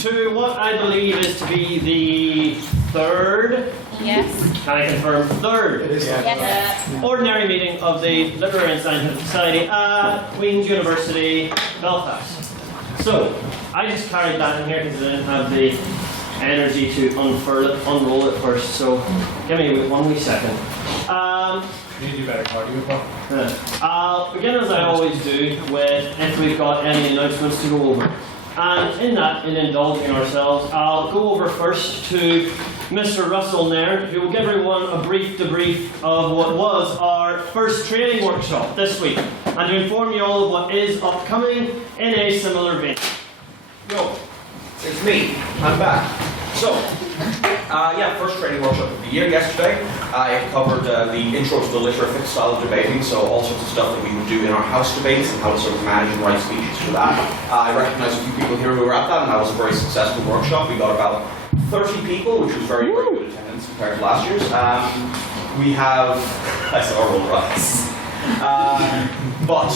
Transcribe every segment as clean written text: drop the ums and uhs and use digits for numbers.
to what I believe is to be the third. Yes. Can I confirm? Third. It is. Yes. Ordinary meeting of the Literary and Scientific Society at Queen's University, Belfast. So, I just carried that in here because I didn't have the energy to unroll it first. So, give me 1 wee second. You need to do better cardio, Paul. I'll begin as I always do with if we've got any announcements to go over. And in that, in indulging ourselves, I'll go over first to Mr. Russell Nairn, who will give everyone a brief debrief of what was our first training workshop this week, and to inform you all of what is upcoming in a similar vein. Yo, it's me. I'm back. So, first training workshop of the year yesterday. I covered the intro to the literary style of debating, so all sorts of stuff that we would do in our house debates and how to sort of manage and write speeches for that. I recognise a few people here who were at that, and that was a very successful workshop. We got about 30 people, which was very, very good attendance compared to last year's. We have, I saw a roll rise. But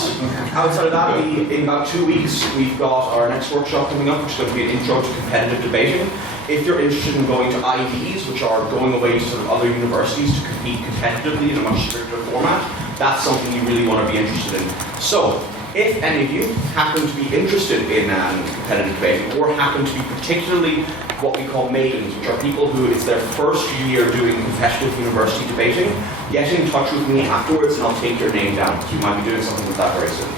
outside of that, in about 2 weeks, we've got our next workshop coming up, which is going to be an intro to competitive debating. If you're interested in going to IDs, which are going away to sort of other universities to compete competitively in a much stricter format, that's something you really want to be interested in. So, if any of you happen to be interested in competitive debating, or happen to be particularly what we call maidens, which are people who it's their first year doing competitive university debating, get in touch with me afterwards and I'll take your name down, because we might be doing something with that very soon.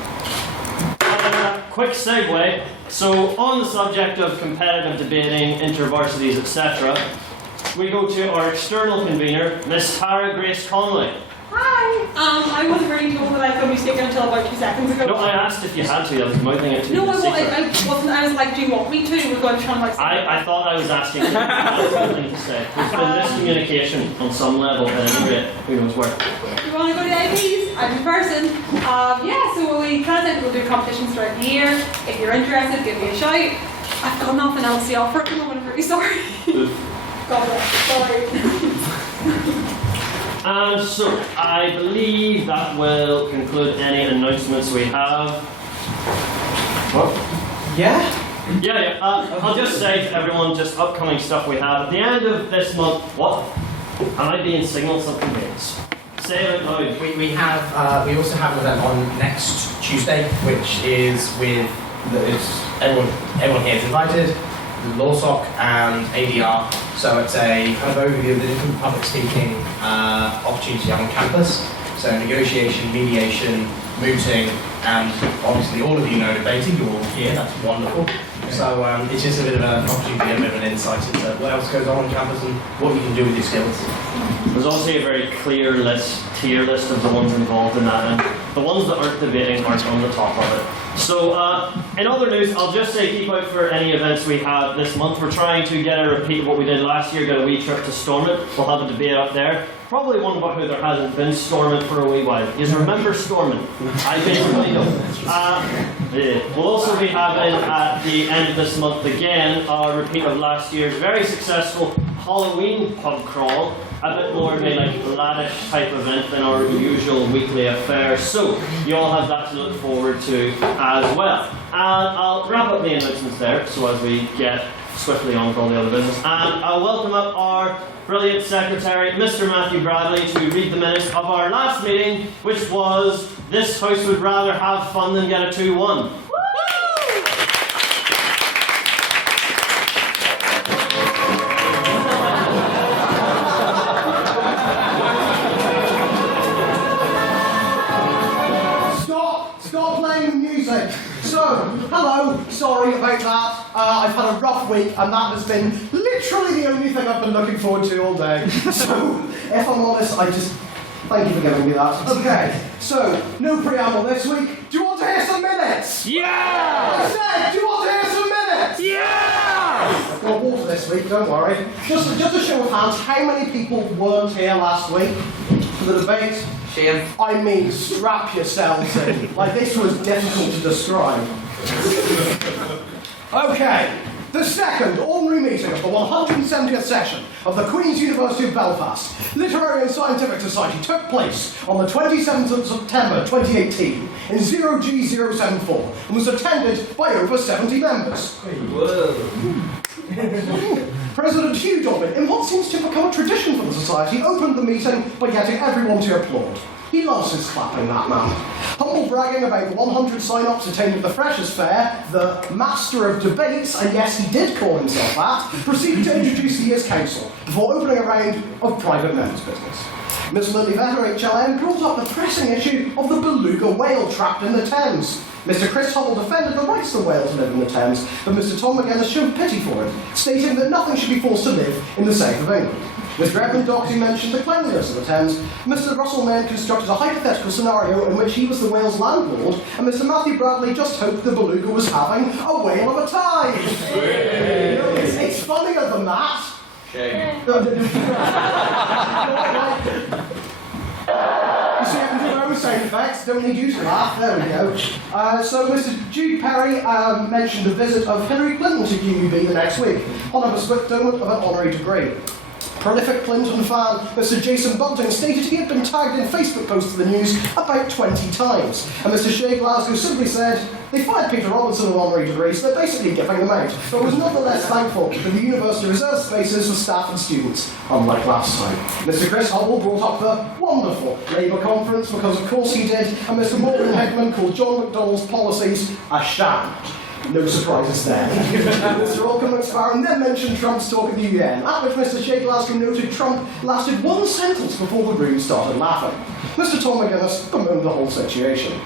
Quick segue. So, on the subject of competitive debating, intervarsities, etc., we go to our external convener, Miss Tara Grace Conley. Hi. I wasn't ready to go for that, so we stayed until about 2 seconds ago. No, I asked if you had to. I was mouthing it to you. No, in secret. I wasn't. I was like, do you want me to? We're going to try and like. I thought I was asking you. I had something to say. There's been miscommunication on some level, at any rate. Who knows where? You want to go to the IPs? I'm in person. So we kind of we'll do competitions throughout the year. If you're interested, give me a shout. I've got nothing else to offer at the moment. I'm really sorry. God bless. Sorry. And so, I believe that will conclude any announcements we have. What? Yeah? Yeah. I'll just say to everyone, just upcoming stuff we have. At the end of this month, what? Am I being signalled something means? Say it out loud. We also have an event on next Tuesday, which is with everyone here is invited, LawSoc and ADR. So it's a kind of overview of the different public speaking opportunities you have on campus. So negotiation, mediation, mooting, and obviously all of you know debating. You're all here. That's wonderful. So it's just a bit of an opportunity to get a bit of an insight into what else goes on campus and what you can do with your skills. There's also a very clear tier list of the ones involved in that, and the ones that aren't debating aren't on the top of it. So, in other news, I'll just say keep out for any events we have this month. We're trying to get a repeat of what we did last year, get a wee trip to Stormont. We'll have a debate up there. Probably one about who there hasn't been Stormont for a wee while. You remember Stormont? I basically don't. We'll also be having, at the end of this month again, a repeat of last year's very successful Halloween pub crawl. A bit more of a laddish type event than our usual weekly affair. So, you all have that to look forward to as well. And I'll wrap up the announcements there, so as we get swiftly on with all the other business. And I'll welcome up our brilliant secretary, Mr. Matthew Bradley, to read the minutes of our last meeting, which was, this house would rather have fun than get a 2-1. Stop playing the music. So, hello, sorry about that. I've had a rough week and that has been literally the only thing I've been looking forward to all day. So, if I'm honest, thank you for giving me that. Okay, so, no preamble this week. Do you want to hear some minutes? Yeah! I said, do you want to hear some minutes? Yeah! I've got water this week, don't worry. Just a show of hands, how many people weren't here last week for the debate? Shane. I mean, strap yourselves in. Like, this was difficult to describe. Okay, The second ordinary meeting of the 170th session of the Queen's University of Belfast Literary and Scientific Society took place on the 27th of September 2018 in 0G074 and was attended by over 70 members. President Hugh Dobbin, in what seems to become a tradition for the Society, opened the meeting by getting everyone to applaud. He loves his clapping, that man. Humble bragging about the 100 sign-ups attained at the Freshers' Fair, the Master of Debates, and yes, he did call himself that, proceeded to introduce the year's council before opening a round of private members' business. Miss Lily Vetter, HLM, brought up the pressing issue of the beluga whale trapped in the Thames. Mr. Chris Hubble defended the rights of the whale to live in the Thames, but Mr. Tom McGinnis showed pity for it, stating that nothing should be forced to live in the south of England. Mr. Edmund Doherty mentioned the cleanliness of the Thames. Mr. Russell Mann constructed a hypothetical scenario in which he was the whale's landlord, and Mr. Matthew Bradley just hoped the beluga was having a whale of a time. It's funnier than that. Shame. You see, I can do my own sound effects, don't need you to laugh, there we go. So Mr. Jude Perry mentioned the visit of Hillary Clinton to QUB the next week, on a bestowment of an honorary degree. Prolific Clinton fan, Mr. Jason Bunting stated he had been tagged in Facebook posts of the news about 20 times, and Mr. Shea Glasgow simply said, they fired Peter Robinson an honorary degree, so they're basically giving them out, but was nonetheless thankful that the university reserved spaces for staff and students, unlike last time. Mr. Chris Hubble brought up the wonderful Labour conference, because of course he did, and Mr. Morgan Heckman called John McDonnell's policies a sham. No surprises there. Mr. Alcott McSparrow then mentioned Trump's talk at the UN, at which Mr. Shea Glasgow noted Trump lasted one sentence before the room started laughing. Mr. Tom McGinnis bemoaned the whole situation.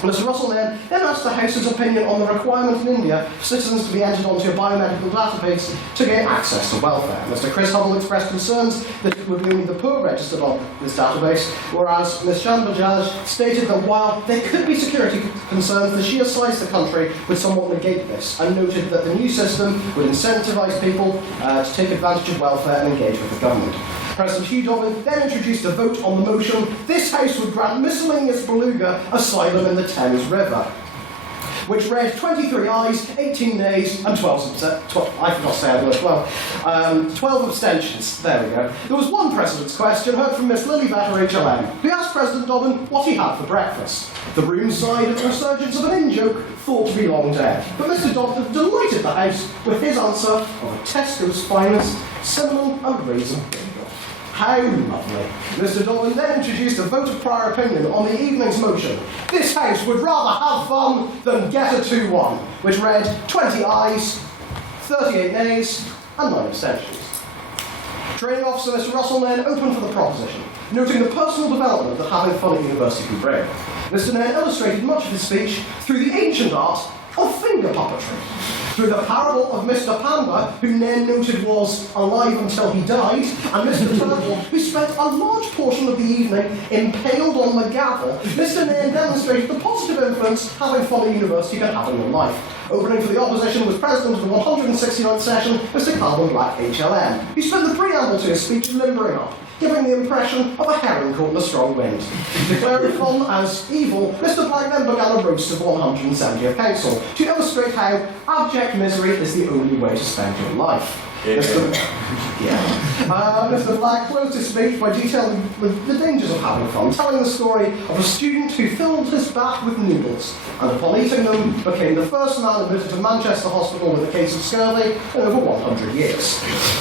Mr. Russell then asked the House's opinion on the requirement in India for citizens to be entered onto a biomedical database to gain access to welfare. Mr. Chris Hubble expressed concerns that it would be only the poor registered on this database, whereas Ms. Chan Bajaj stated that while there could be security concerns, the sheer size of the country would somewhat negate this, and noted that the new system would incentivise people to take advantage of welfare and engage with the government. President Hugh Dobbin then introduced a vote on the motion, this House would grant miscellaneous beluga asylum in the Thames River, which read 23 ayes, 18 nays, and 12 abstentions. There we go. There was one President's question heard from Miss Lily Vetter, HLM, who asked President Dobbin what he had for breakfast. The room sighed at the resurgence of an in-joke thought to be long dead, but Mr. Dobbin delighted the House with his answer of a Tesco's finest cinnamon and raisin bagel. How lovely. Mr. Dobbin then introduced a vote of prior opinion on the evening's motion. This House would rather have fun than get a 2-1, which read 20 ayes, 38 nays, and 9 abstentions. Training Officer Mr. Russell then opened for the proposition, noting the personal development that having fun at university can bring. Mr. Nairn illustrated much of his speech through the ancient art of finger puppetry. Through the parable of Mr. Panda, who Nairn noted was alive until he died, and Mr. Turtle, who spent a large portion of the evening impaled on the gavel, Mr. Nairn demonstrated the positive influence having fun at university can have in your life. Opening for the opposition was President of the 169th session, Mr. Calvin Black, HLM, who spent the preamble to his speech limbering up, giving the impression of a heron caught in a strong wind. Declaring fun as evil, Mr. Black then began a roast of 170th Council to illustrate how abject misery is the only way to spend your life. Mr. Black closed his speech by detailing the dangers of having fun, telling the story of a student who filled his bath with noodles, and upon eating them, became the first man admitted to Manchester Hospital with a case of scurvy in over 100 years.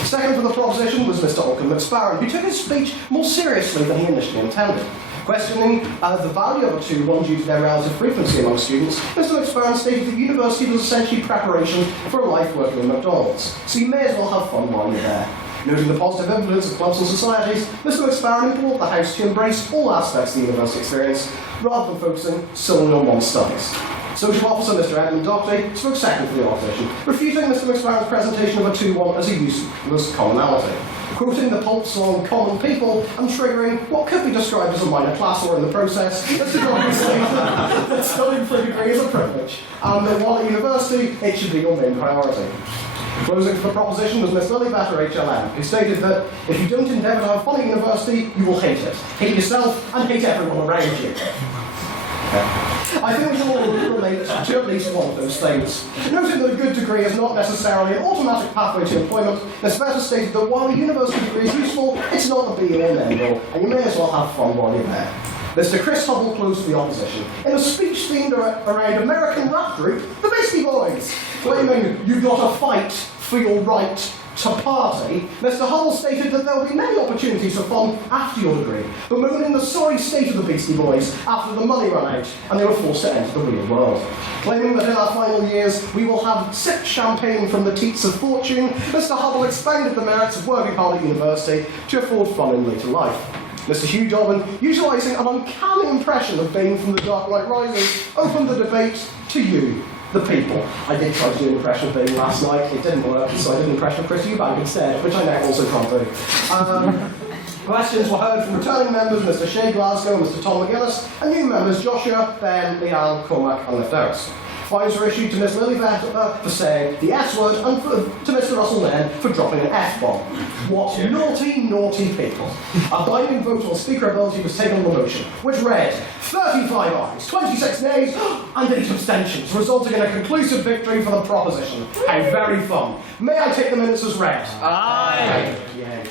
Second for the proposition was Mr. Alcott McSparrow, who took his speech more seriously than he initially intended. Questioning the value of a 2-1 due to their relative frequency among students, Mr. McSparrow stated that university was essentially preparation for a life working in McDonald's, so you may as well have fun while you're there. Noting the positive influence of clubs and societies, Mr. McSparrow implored the House to embrace all aspects of the university experience, rather than focusing solely on one's studies. Social Officer Mr. Edmund Doherty spoke second for the opposition, refuting Mr. McSparrow's presentation of a 2-1 as a useless commonality. Quoting the pulp song Common People and triggering what could be described as a minor class or in the process, Mr. Doherty stated that studying for a degree is a privilege, and that while at university, it should be your main priority. Closing for the proposition was Miss Lily Vetter, HLM, who stated that if you don't endeavour to have fun at university, you will hate it. Hate yourself and hate everyone around you. Okay. I think we all relate to at least one of those things. Noting that a good degree is not necessarily an automatic pathway to employment, it's better stated that while a university degree is useful, it's not the be-all and end-all, and you may as well have fun while you're there. Mr. Chris Hubble closed the opposition in a speech themed around American rap group, the Beastie Boys, claiming you've got to fight for your right to party. Mr. Hubble stated that there will be many opportunities for fun after your degree, but bemoaning the sorry state of the Beastie Boys after the money ran out and they were forced to enter the real world. Claiming that in our final years we will have sipped champagne from the teats of fortune, Mr. Hubble expounded the merits of working hard at university to afford fun in later life. Mr. Hugh Dobbin, utilising an uncanny impression of Bane from The Dark Knight Rises, opened the debate to you, the people. I did try to do an impression of Bane last night, it didn't work, so I did an impression of Chris Eubank instead, which I now also can't do. Questions were heard from returning members Mr. Shea Glasgow, Mr. Tom McGuinness, and new members Joshua, Ben, Leanne, Cormac and Lefteris. Fines were issued to Miss Lily Vetter for saying the S word and to Mr. Russell Nairn for dropping an F-bomb. What naughty, naughty people. A binding vote on speakerability was taken on the motion, which read 35 ayes, 26 nays, and 8 abstentions, resulting in a conclusive victory for the proposition. How very fun. May I take the minutes as read? Aye. Yay.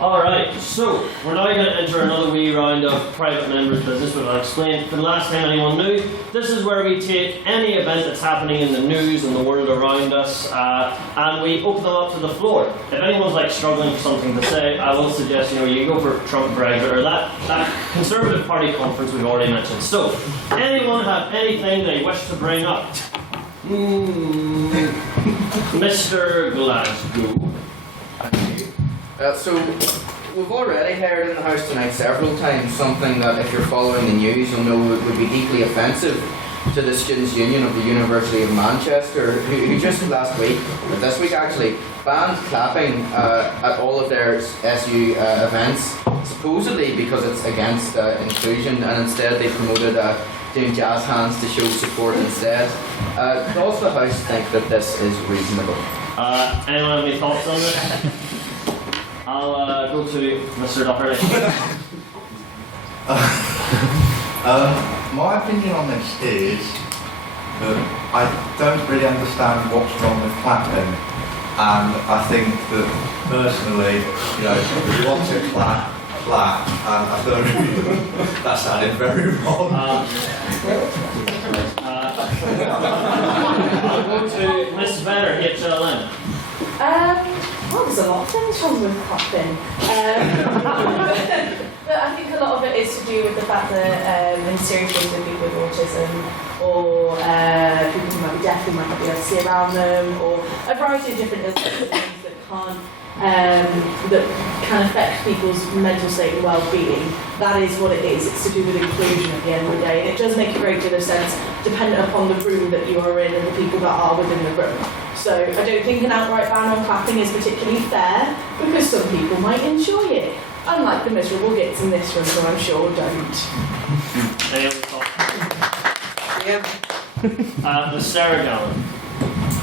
Alright, so we're now going to enter another wee round of private members' business, which I'll explain. For the last time anyone knew, this is where we take any event that's happening in the news and the world around us, and we open them up to the floor. If anyone's like struggling for something to say, I will suggest you go for Trump Brexit or that Conservative Party conference we've already mentioned. So, anyone have anything they wish to bring up? Mr. Glasgow. So, we've already heard in the House tonight several times something that, if you're following the news, you'll know would be deeply offensive to the Students' Union of the University of Manchester, who just last week, or this week actually, banned clapping at all of their SU events, supposedly because it's against inclusion, and instead they promoted doing jazz hands to show support instead. Does the House think that this is reasonable? Anyone have any thoughts on this? I'll go to Mr. Doherty. My opinion on this is that I don't really understand what's wrong with clapping, and I think that personally, if you want to clap, and I don't really, that sounded very wrong. I'll go to Miss Venner, HLN. Well, there's a lot of things wrong with clapping. But I think a lot of it is to do with the fact that in serious things with people with autism or people who might be deaf who might not be able to see around them, or a variety of different things that can affect people's mental state and well-being. That is what it is. It's to do with inclusion at the end of the day, and it does make a great deal of sense dependent upon the room that you are in and the people that are within the room. So I don't think an outright ban on clapping is particularly fair, because some people might enjoy it, unlike the miserable gits in this room who I'm sure don't. Any other thoughts? The Sarah Gallen.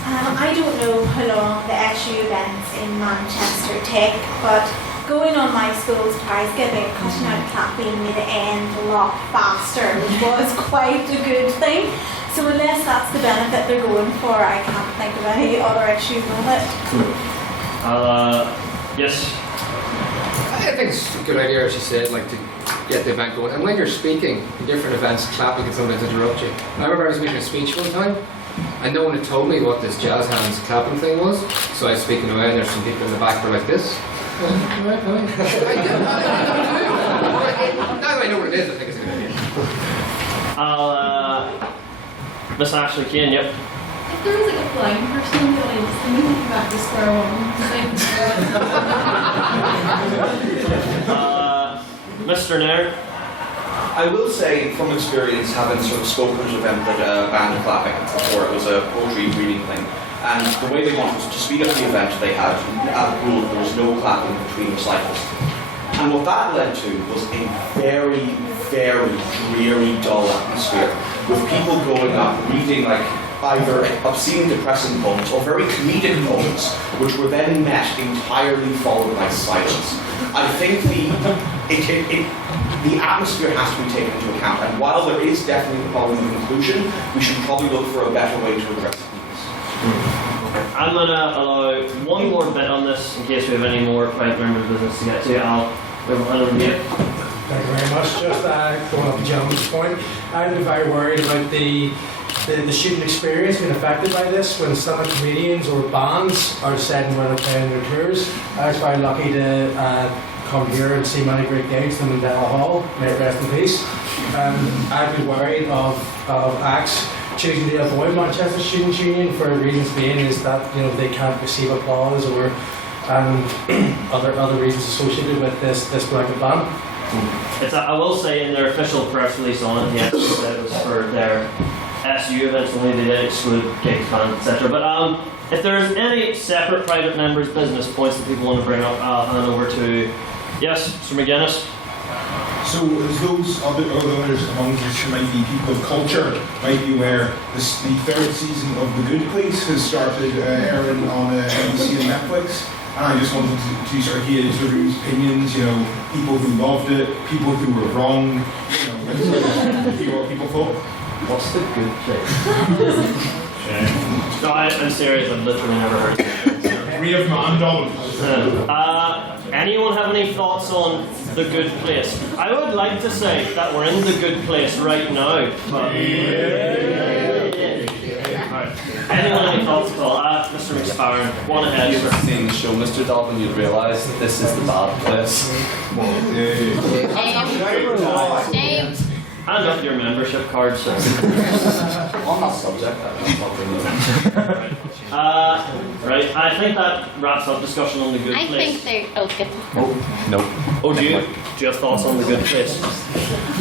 I don't know how long the SU events in Manchester take, but going on my school's prize giving, cutting out clapping made it end a lot faster, which was quite a good thing. So unless that's the benefit they're going for, I can't think of any other issues with it. Yes? I think it's a good idea, as you said, to get the event going. And when you're speaking in different events, clapping can sometimes interrupt you. I remember I was making a speech one time, and no one had told me what this jazz hands clapping thing was. So I was speaking away, and there's some people in the back who were like this. Now that I know what it is, I think it's a good idea. Miss Ashley Kane, yep. If there was a blind person in the audience, then we think back to square one. Mr. Nairn. I will say, from experience, having sort of spoken at an event that banned clapping before, it was a poetry reading thing, and the way they wanted to speed up the event, they had a rule that there was no clapping between recitals. And what that led to was a very, very dreary, dull atmosphere, with people going up, reading either obscene, depressing poems or very comedic poems, which were then met entirely followed by silence. I think the atmosphere has to be taken into account, and while there is definitely the problem of inclusion, we should probably look for a better way to address it. I'm going to allow one more bit on this in case we have any more private member business to get to. I'll review. Thank you very much. Just going off the gentleman's point, I'm very worried about the student experience being affected by this when some comedians or bands are deciding where they're playing their tours. I was very lucky to come here and see many great gigs in Dental Hall, may it rest in peace. I'd be worried of acts choosing to avoid Manchester Students' Union for reasons being is that they can't receive applause or other reasons associated with this blanket ban. I will say in their official press release on it, yes, that it was for their SU events only, they did exclude gigs, bands, etc. But if there's any separate private members' business points that people want to bring up, I'll hand over to, yes, Mr. McGuinness. So as those others among us who might be people of culture might be aware, the third season of The Good Place has started airing on NBC and Netflix. And I just wanted to sort of hear everybody's opinions, people who loved it, people who were wrong, hear what people thought. What's The Good Place? No, I'm serious, I've literally never heard of it. We have Mandel. Anyone have any thoughts on The Good Place? I would like to say that we're in The Good Place right now, but... Anyone have any thoughts at all? Mr. McSparren, one ahead. If you've seen the show, Mr. Dolphin, you'd realise that this is the bad place. Hand up your membership card, sir. On that subject, right, I think that wraps up discussion on The Good Place. I think they're okay. No. Oh, do you have thoughts on The Good Place?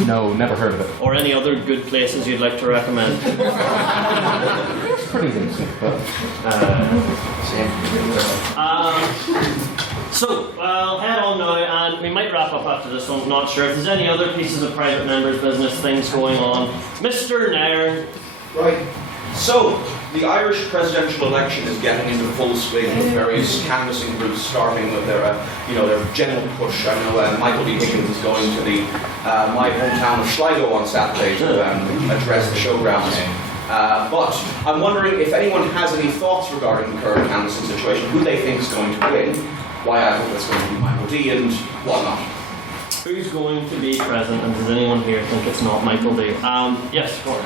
No, never heard of it. Or any other good places you'd like to recommend? It's pretty good, but... So, I'll head on now, and we might wrap up after this one, not sure. If there's any other pieces of private members' business, things going on. Mr. Nairn. Right. So, the Irish presidential election is getting into full swing with various canvassing groups starting with their general push. I know Michael D. Higgins is going to my hometown of Sligo on Saturday to address the showgrounds. But I'm wondering if anyone has any thoughts regarding the current canvassing situation, who they think is going to win, why I think it's going to be Michael D. and whatnot. Who's going to be present, and does anyone here think it's not Michael D? Yes, go on.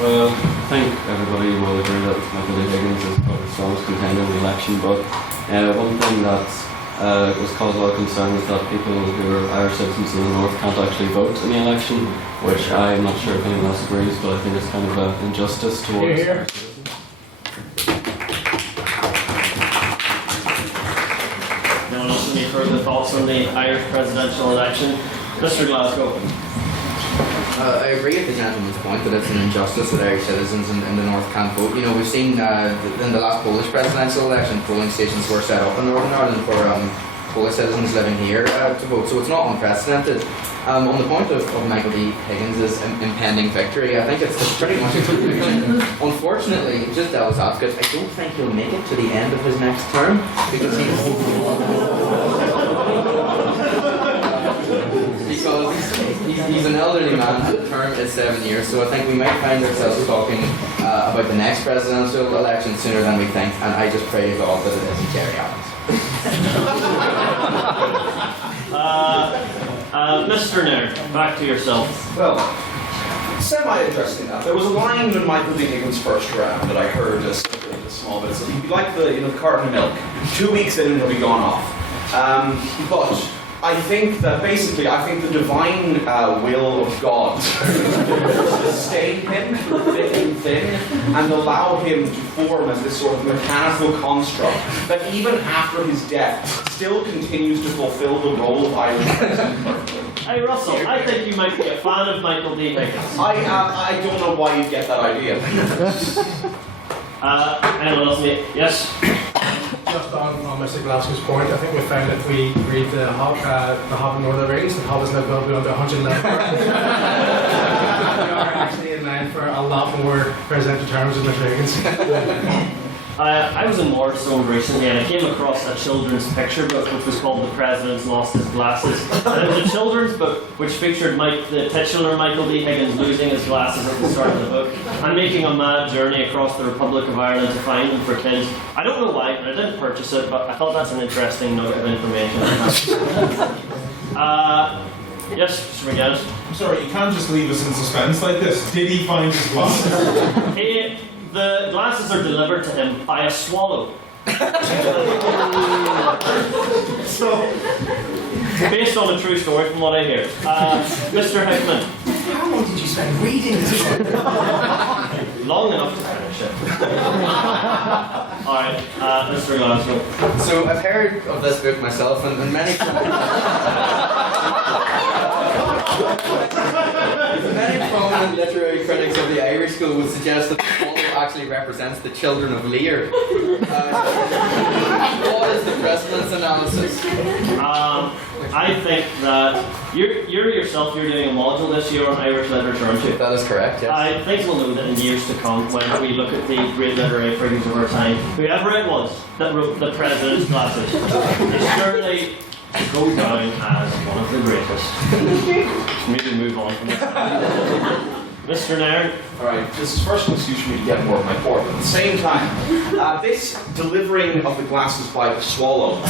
Well, I think everybody will agree that Michael D. Higgins is probably the strongest contender in the election, but one thing that was caused a lot of concern is that people who are Irish citizens in the north can't actually vote in the election, which I'm not sure if anyone else agrees, but I think it's kind of an injustice towards Here. Anyone else have any further thoughts on the Irish presidential election? Mr. Glasgow. I agree with the gentleman's point that it's an injustice that Irish citizens in the north can't vote. We've seen in the last Polish presidential election, polling stations were set up in Northern Ireland for Polish citizens living here to vote, so it's not unprecedented. On the point of Michael D. Higgins' impending victory, I think it's pretty much a conclusion. Unfortunately, just devil's advocate, I don't think he'll make it to the end of his next term because he's an elderly man, and the term is 7 years, so I think we might find ourselves talking about the next presidential election sooner than we think, and I just pray to God that it isn't Jerry Adams. Mr. Nairn, back to yourself. Well, semi-addressing that, there was a line in Michael D. Higgins' first round that I heard a small bit. So he'd be like the carton of milk. 2 weeks in and he'll be gone off. But I think that basically, the divine will of God sustain him thick and thin and allow him to form as this sort of mechanical construct that even after his death still continues to fulfill the role of Irish president. Hey Russell, I think you might be a fan of Michael D. Higgins. I don't know why you get that idea. Anyone else? Yes? just on Mr. Glasgow's point, I think we found if we read the Hobbit Lord of the Rings, that Hobbit's now built beyond 111. We are actually in line for a lot more presidential terms than Mr. Higgins. I was in Morrison recently and I came across a children's picture book which was called The President's Lost His Glasses. And it was a children's book which featured the titular Michael D. Higgins losing his glasses at the start of the book and making a mad journey across the Republic of Ireland to find them for kids. I don't know why, and I didn't purchase it, but I thought that's an interesting nugget of information. Yes, Mr. McGinnis. I'm sorry, you can't just leave us in suspense like this. Did he find his glasses? The glasses are delivered to him by a swallow. So, based on a true story from what I hear. Mr. Hickman. How long did you spend reading this book? Long enough to finish it. Alright, Mr. Glasgow. So I've heard of this book myself, and many prominent literary critics of the Irish school would suggest that the swallow actually represents the children of Lear. What is the precedence analysis? I think that you're doing a module this year on Irish literature, aren't you? That is correct, yes. I think we'll know that in years to come, when we look at the great literary figures of our time, whoever it was that wrote The President's Glasses, is surely to go down as one of the greatest. Maybe move on from that. Mr. Nairn. Alright, this is first an excuse for me to get more of my port, but at the same time, this delivering of the glasses by the swallow of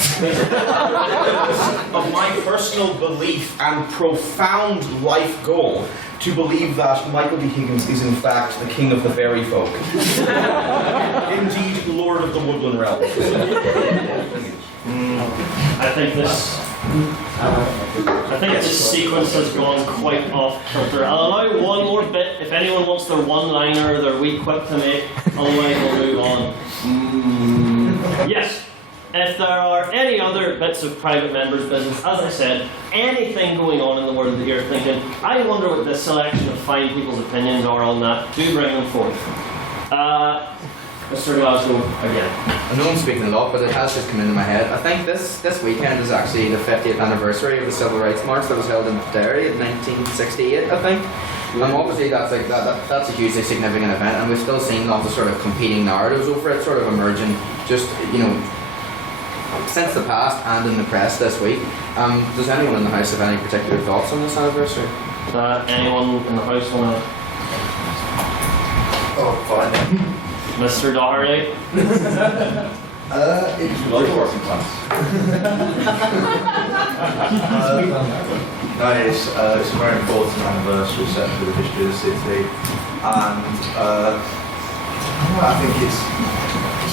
my personal belief and profound life goal to believe that Michael D. Higgins is in fact the king of the fairy folk. Indeed, Lord of the Woodland Realms. I think this sequence has gone quite off kilter. I'll allow one more bit if anyone wants their one-liner or their wee quip to make. Otherwise, we'll move on. Yes. If there are any other bits of private members' business, as I said, anything going on in the world that you're thinking, I wonder what this selection of fine people's opinions are on that. Do bring them forth. Mr. Glasgow, again. I know I'm speaking a lot, but it has just come into my head. I think this weekend is actually the 50th anniversary of the Civil Rights March that was held in Derry in 1968, I think. And obviously that's a hugely significant event, and we've still seen lots of sort of competing narratives over it, sort of emerging, just, since the past and in the press this week. Does anyone in the House have any particular thoughts on this anniversary? Anyone in the House want to? Oh, fine. Mr. Doherty? It's really working class. It's a very important anniversary set for the history of the city, and I think it's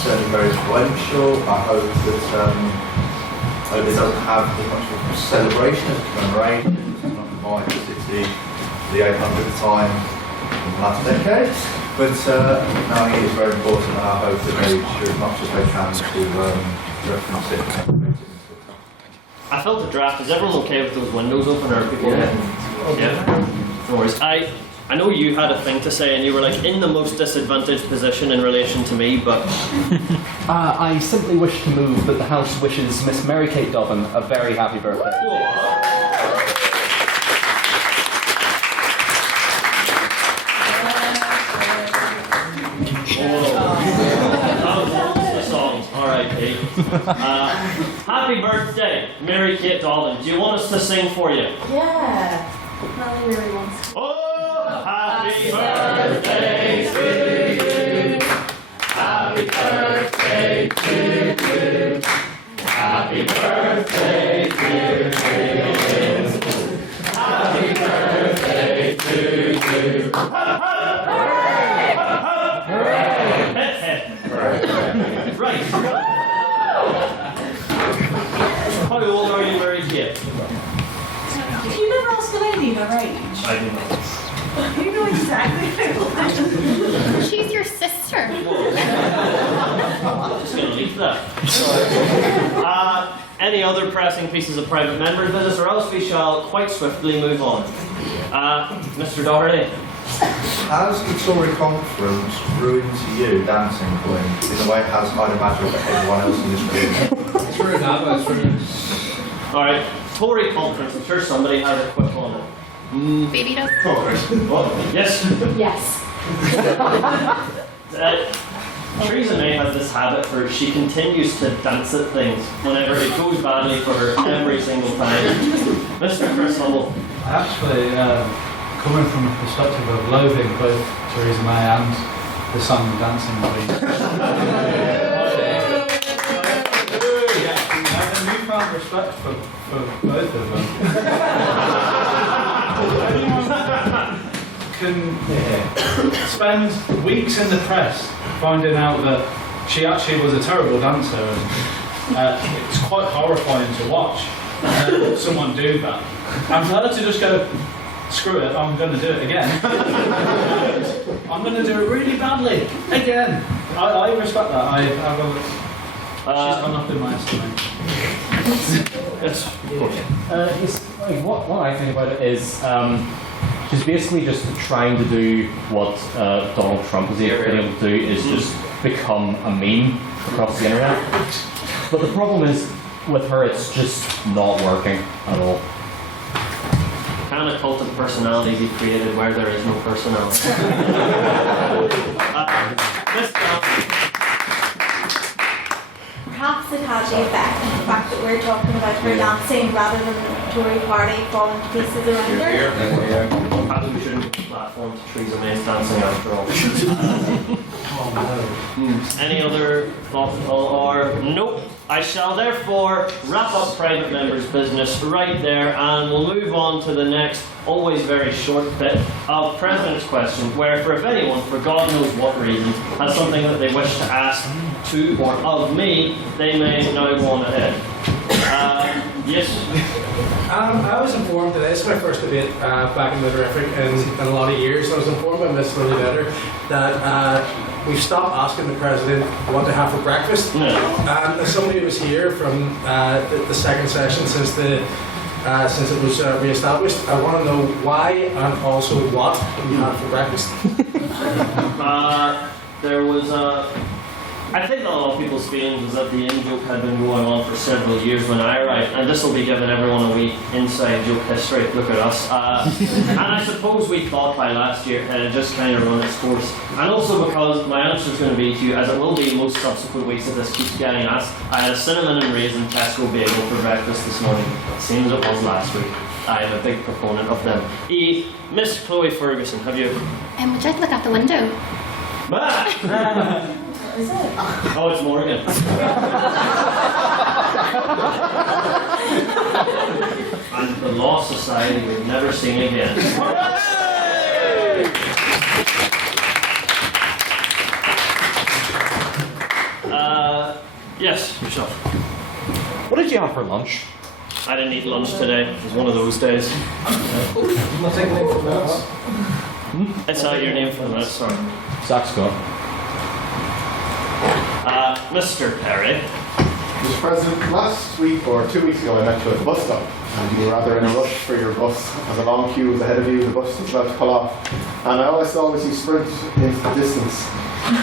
certainly very influential. I hope that it doesn't have as much of a celebration as a commemoration. It's not divided the city the 800th time in the last decade. But I think it's very important, and I hope that they do as much as they can to reference it. I felt the draft. Is everyone okay with those windows open, or are people? Yeah. No worries. I know you had a thing to say, and you were like in the most disadvantaged position in relation to me, but I simply wish to move that the House wishes Miss Mary Kate Dobbin a very happy birthday. R.I.P. Happy birthday, Mary Kate Dobbin. Do you want us to sing for you? Yeah. Not really wants to. Oh, happy birthday to you. Happy birthday to you. Happy birthday to you. Happy birthday to you. Right. How old are you, Mary Kate? You never asked the lady her age. I do not. You know exactly how She's your sister. I'm just going to leave that. Any other pressing pieces of private member business, or else we shall quite swiftly move on. Mr. Doherty. Has the Tory conference ruined to you dancing queen in the way it has, I'd imagine, for everyone else in this room? It's ruined that, but it's ruined. Alright, Tory conference, I'm sure somebody has a quick on it. Baby does. What? Yes? Yes. Theresa May has this habit where she continues to dance at things whenever it goes badly for her every single time. Mr. Chris Hubble. Actually, coming from a perspective of loathing both Theresa May and the song Dancing Queen. I have a newfound respect for both of them. Can spend weeks in the press finding out that she actually was a terrible dancer. And, it's quite horrifying to watch someone do that. And for her to just go, screw it, I'm going to do it again. I'm going to do it really badly again. I respect that. She's gone up in my estimation. Yes, of course. What I think about it is she's basically just trying to do what Donald Trump was able to do, is just become a meme across the internet. But the problem is, with her, it's just not working at all. Can a cult of personality be created where there is no personality? Perhaps it had the effect, the fact that we're talking about her dancing rather than the Tory party falling to pieces around her. Perhaps we shouldn't give the platform to Theresa May's dancing after all. Any other thoughts at all? Or nope. I shall therefore wrap up private members' business right there, and we'll move on to the next, always very short bit of President's Question, where for if anyone, for God knows what reason, has something that they wish to ask to or of me, they may now go on ahead. Yes? I was informed today, this is my first debate back in Midriffig in a lot of years, so I was informed by Miss Lily Better that we've stopped asking the President what to have for breakfast. No. And as somebody who was here from the second session since it was re-established, I want to know why and also what we had for breakfast. There was I think a lot of people's feelings was that the in-joke had been going on for several years when I arrived, and this will be giving everyone a wee inside joke history. Look at us. And I suppose we thought by last year it had just kind of run its course. And also because my answer is going to be to you, as it will be most subsequent weeks if this keeps getting asked, I had a cinnamon and raisin Tesco bagel for breakfast this morning. Same as it was last week. I am a big proponent of them. Miss Chloe Ferguson, have you? Would you like to look out the window? Is it? Oh, it's Morgan. And the Lost Society we've never seen again. Yes, yourself. What did you have for lunch? I didn't eat lunch today. It was one of those days. It's not your name for the minutes, sorry. Zach Scott. Mr. Perry. Mr. President, last week or 2 weeks ago I met you at the bus stop, and you were rather in a rush for your bus, as a long queue was ahead of you, the bus was about to pull off, and all I saw was you sprint into the distance.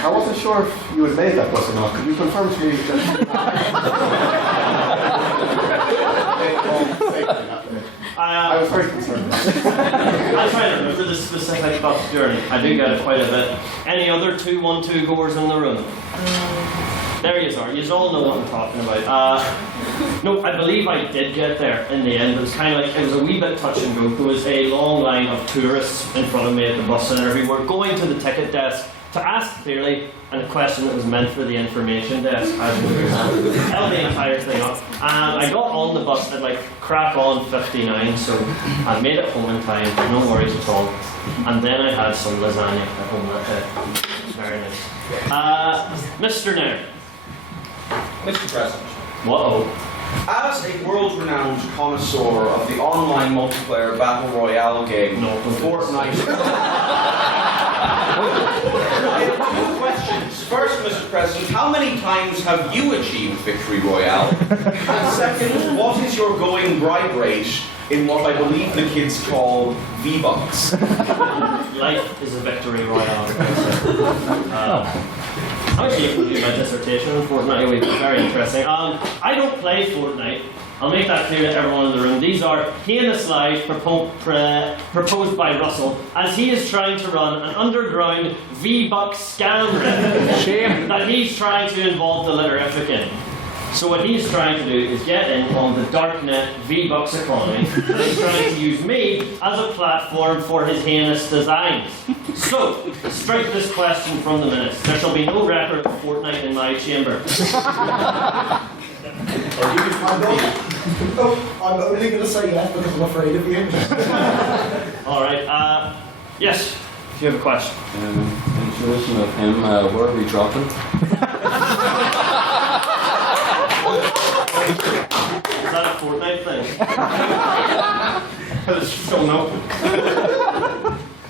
I wasn't sure if you had made that bus or not. Could you confirm to me that I was very concerned. I try to remember the specific bus journey. I do get it quite a bit. Any other 212 goers in the room? There you are. You all know what I'm talking about. No, I believe I did get there in the end. It was kind of like, it was a wee bit touch and go. There was a long line of tourists in front of me at the bus centre who were going to the ticket desk to ask clearly a question that was meant for the information desk. I held the entire thing up. And I got on the bus at like crack on 59, so I made it home in time, no worries at all. And then I had some lasagna at home that day. Very nice. Mr. Nair. Mr. President. Whoa. As a world-renowned connoisseur of the online multiplayer battle royale game, Fortnite. I have two questions. First, Mr. President, how many times have you achieved victory royale? And second, what is your going bribe rate in what I believe the kids call V-Bucks. Life is a victory royale. I'm actually able to do my dissertation on Fortnite. It would be very interesting. I don't play Fortnite. I'll make that clear to everyone in the room. These are heinous lies proposed by Russell as he is trying to run an underground V-Buck scam ring that he's trying to involve the Litterific in. So what he's trying to do is get in on the darknet V-Bucks economy, and he's trying to use me as a platform for his heinous designs. So, strike this question from the minutes. There shall be no record of Fortnite in my chamber. I'm only going to say yes because I'm afraid of you. Alright, yes, if you have a question. In tradition of him, where are we dropping? Is that a Fortnite thing? Because it's still open.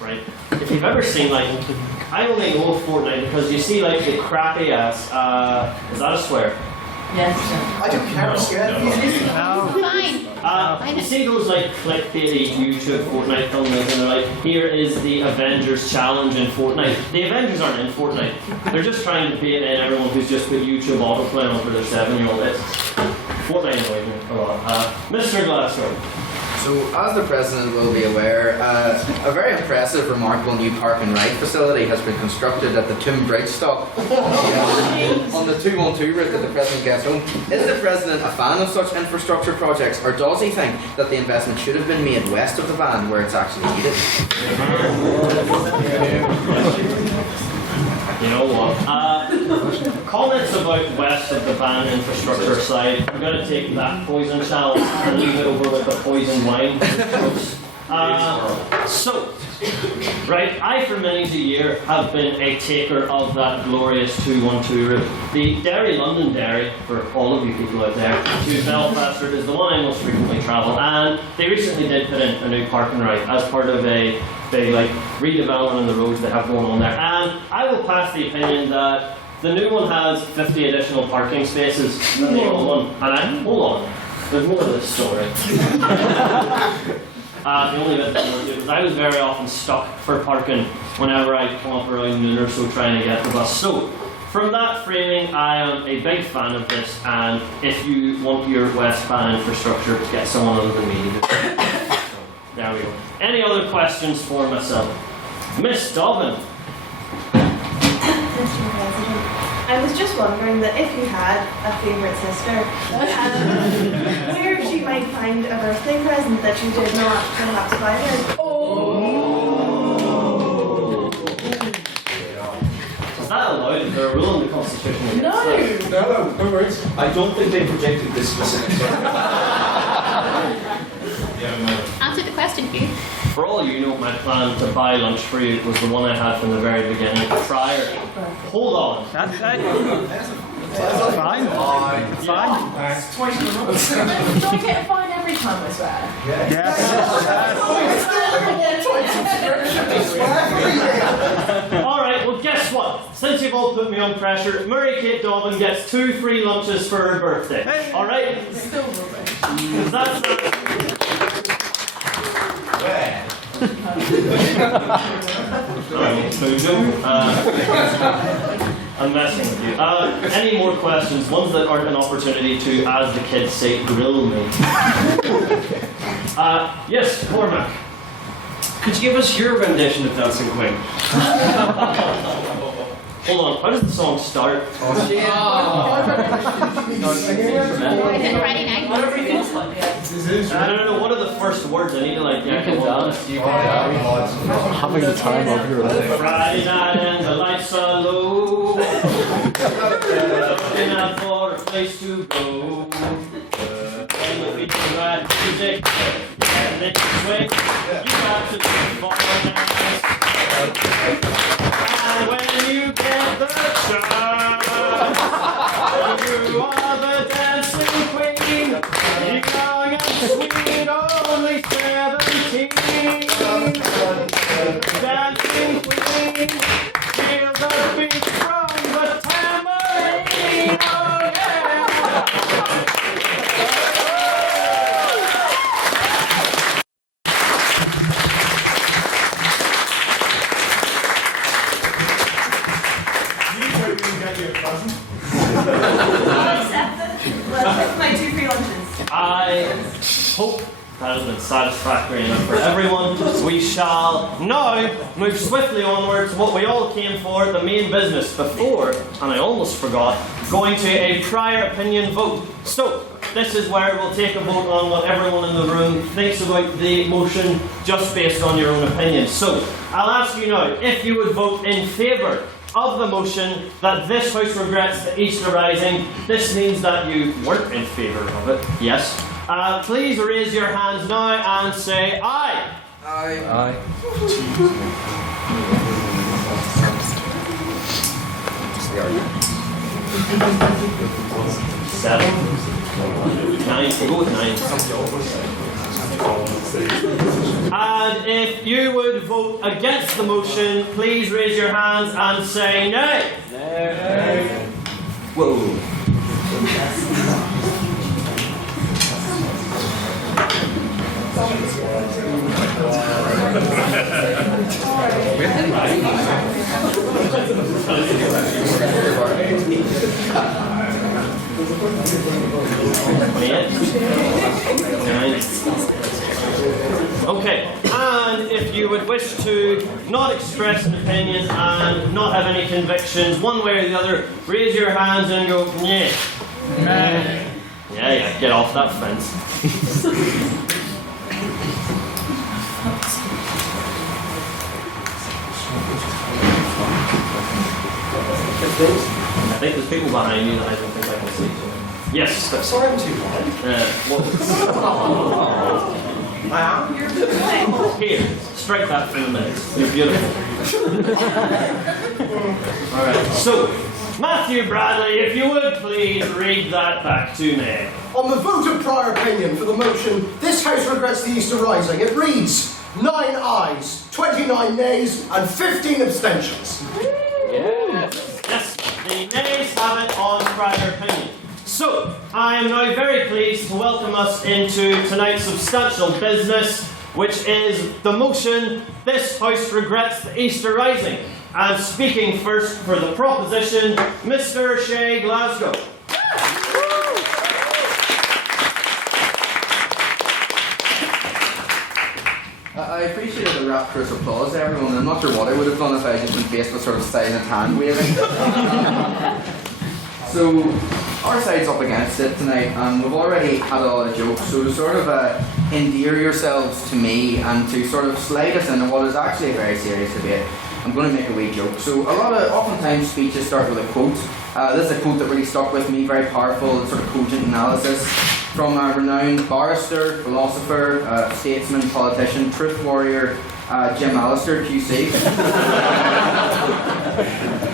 Right. If you've ever seen, like, I only know of Fortnite because you see, like, the crappy ass, is that a swear? Yes. I don't care, I'm scared. Fine. You see those like clickbaity YouTube Fortnite thumbnails and they're like, here is the Avengers challenge in Fortnite. The Avengers aren't in Fortnite. They're just trying to bait in everyone who's just put YouTube autoplay on for their 7-year-old. Fortnite annoys me a lot. Mr. Glasgow. So, as the President will be aware, a very impressive, remarkable new park and ride facility has been constructed at the Tomb Bridge stop on the 212 route that the President gets home. Is the President a fan of such infrastructure projects, or does he think that the investment should have been made west of the van where it's actually needed? You know what? Comments about west of the van infrastructure side, I'm going to take that poison chalice and leave it over with the poison wine. Right, I for many a year have been a taker of that glorious 212 route. The Derry London Derry, for all of you people out there, to Belfast route is the one I most frequently travel, and they recently did put in a new park and ride as part of a big redevelopment of the roads they have going on there. And I will pass the opinion that the new one has 50 additional parking spaces than the old one. And hold on, there's more to this story. The only bit that was I was very often stuck for parking whenever I come up around noon or so trying to get the bus. So, from that framing, I am a big fan of this, and if you want your West Van infrastructure, get someone other than me. There we go. Any other questions for myself? Miss Dobbin. Mr. President, I was just wondering that if you had a favourite sister, where she might find a birthday present that you did not perhaps buy her. Is that allowed? Is there a rule in the Constitution against that? No worries. I don't think they projected this specific Answer the question, Hugh. For all you know, my plan to buy lunch for you was the one I had from the very beginning. Prior. Hold on. That's fine. It's fine. It's twice in a row. Do I get a fine every time I swear? Yes. Alright, well guess what? Since you've all put me on pressure, Murray Kate Dobbin gets 2 free lunches for her birthday. Alright? Still rubbish. That's I'm messing with you. Any more questions? Ones that aren't an opportunity to, as the kids say, grill me. Yes, Cormac. Could you give us your rendition of Dancing Queen? Hold on, how does the song start? Is it Friday night? No, what are the first words? I need to get You can dance. Having the time of your life. Friday night and the lights are low. Looking out for a place to go. And the people ride music. And they can swing. You got to be far nice. And when you get the chance, you are the dancing queen. Young and sweet, only 17. Dancing queen, feel the beat from the tambourine. Oh yeah. That has been satisfactory enough for everyone. We shall now move swiftly onward to what we all came for, the main business, before, and I almost forgot, going to a prior opinion vote. So, this is where we'll take a vote on what everyone in the room thinks about the motion, just based on your own opinion. So, I'll ask you now, if you would vote in favour of the motion that this House regrets the Easter Rising. This means that you weren't in favour of it, yes. Please raise your hands now and say aye. Aye. Aye. 7, 9, go with 9. And if you would vote against the motion, please raise your hands and say nay. Nay. Whoa. Okay, and if you would wish to not express an opinion and not have any convictions, one way or the other, raise your hands and go, yeah. Yeah, get off that fence. I think there's people behind you that I don't think I can see. Yes. Sorry, I'm too loud. I am here. Strike that for a minute. You're beautiful. Alright, so, Matthew Bradley, if you would please read that back to me. On the vote of prior opinion for the motion, this House regrets the Easter Rising, it reads 9 ayes, 29 nays, and 15 abstentions. Yes, the nays have it on prior opinion. So, I am now very pleased to welcome us into tonight's substantial business, which is the motion, this House regrets the Easter Rising. And speaking first for the proposition, Mr. Shea Glasgow. I appreciate the rapturous applause, everyone. I'm not sure what I would have done if I had just been faced with sort of silent hand waving. So, our side's up against it tonight, and we've already had a lot of jokes. So to sort of endear yourselves to me and to sort of slide us into what is actually a very serious debate, I'm going to make a wee joke. So oftentimes speeches start with a quote. This is a quote that really stuck with me, very powerful, sort of cogent analysis from a renowned barrister, philosopher, statesman, politician, truth warrior, Jim Allister, QC.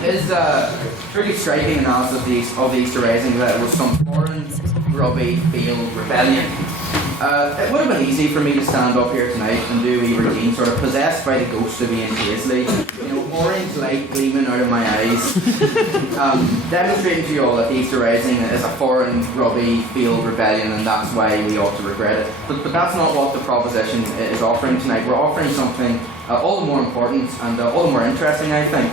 His pretty striking analysis of the Easter Rising that it was some foreign, grubby, failed rebellion. It would have been easy for me to stand up here tonight and do a wee routine, sort of possessed by the ghost of Ian Paisley. You know, orange light gleaming out of my eyes, demonstrating to you all that the Easter Rising is a foreign, grubby, failed rebellion, and that's why we ought to regret it. But that's not what the proposition is offering tonight. We're offering something all the more important and all the more interesting, I think.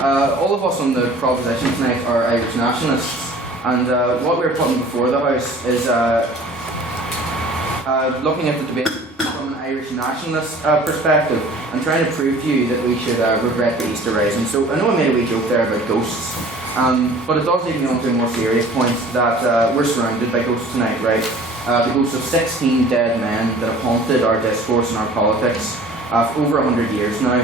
All of us on the proposition tonight are Irish nationalists, and what we're putting before the House is looking at the debate from an Irish nationalist perspective and trying to prove to you that we should regret the Easter Rising. So I know I made a wee joke there about ghosts, but it does lead me on to a more serious point that we're surrounded by ghosts tonight, right? The ghosts of 16 dead men that have haunted our discourse and our politics for over 100 years now.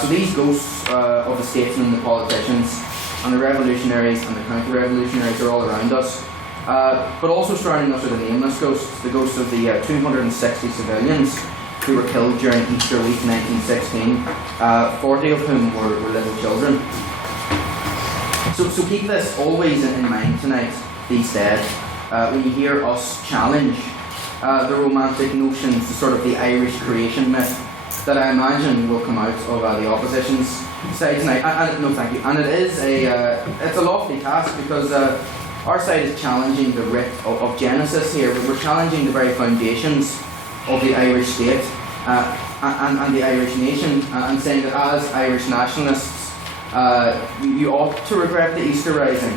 So these ghosts of the statesmen, the politicians, and the revolutionaries and the counter-revolutionaries are all around us. But also surrounding us are the nameless ghosts, the ghosts of the 260 civilians who were killed during Easter week 1916, 40 of whom were little children. So keep this always in mind tonight, these dead, when you hear us challenge the romantic notions, sort of the Irish creation myth that I imagine will come out of the opposition's side tonight. And no, thank you. And it is it's a lofty task because our side is challenging the writ of Genesis here. We're challenging the very foundations of the Irish state and the Irish nation, and saying that as Irish nationalists, you ought to regret the Easter Rising.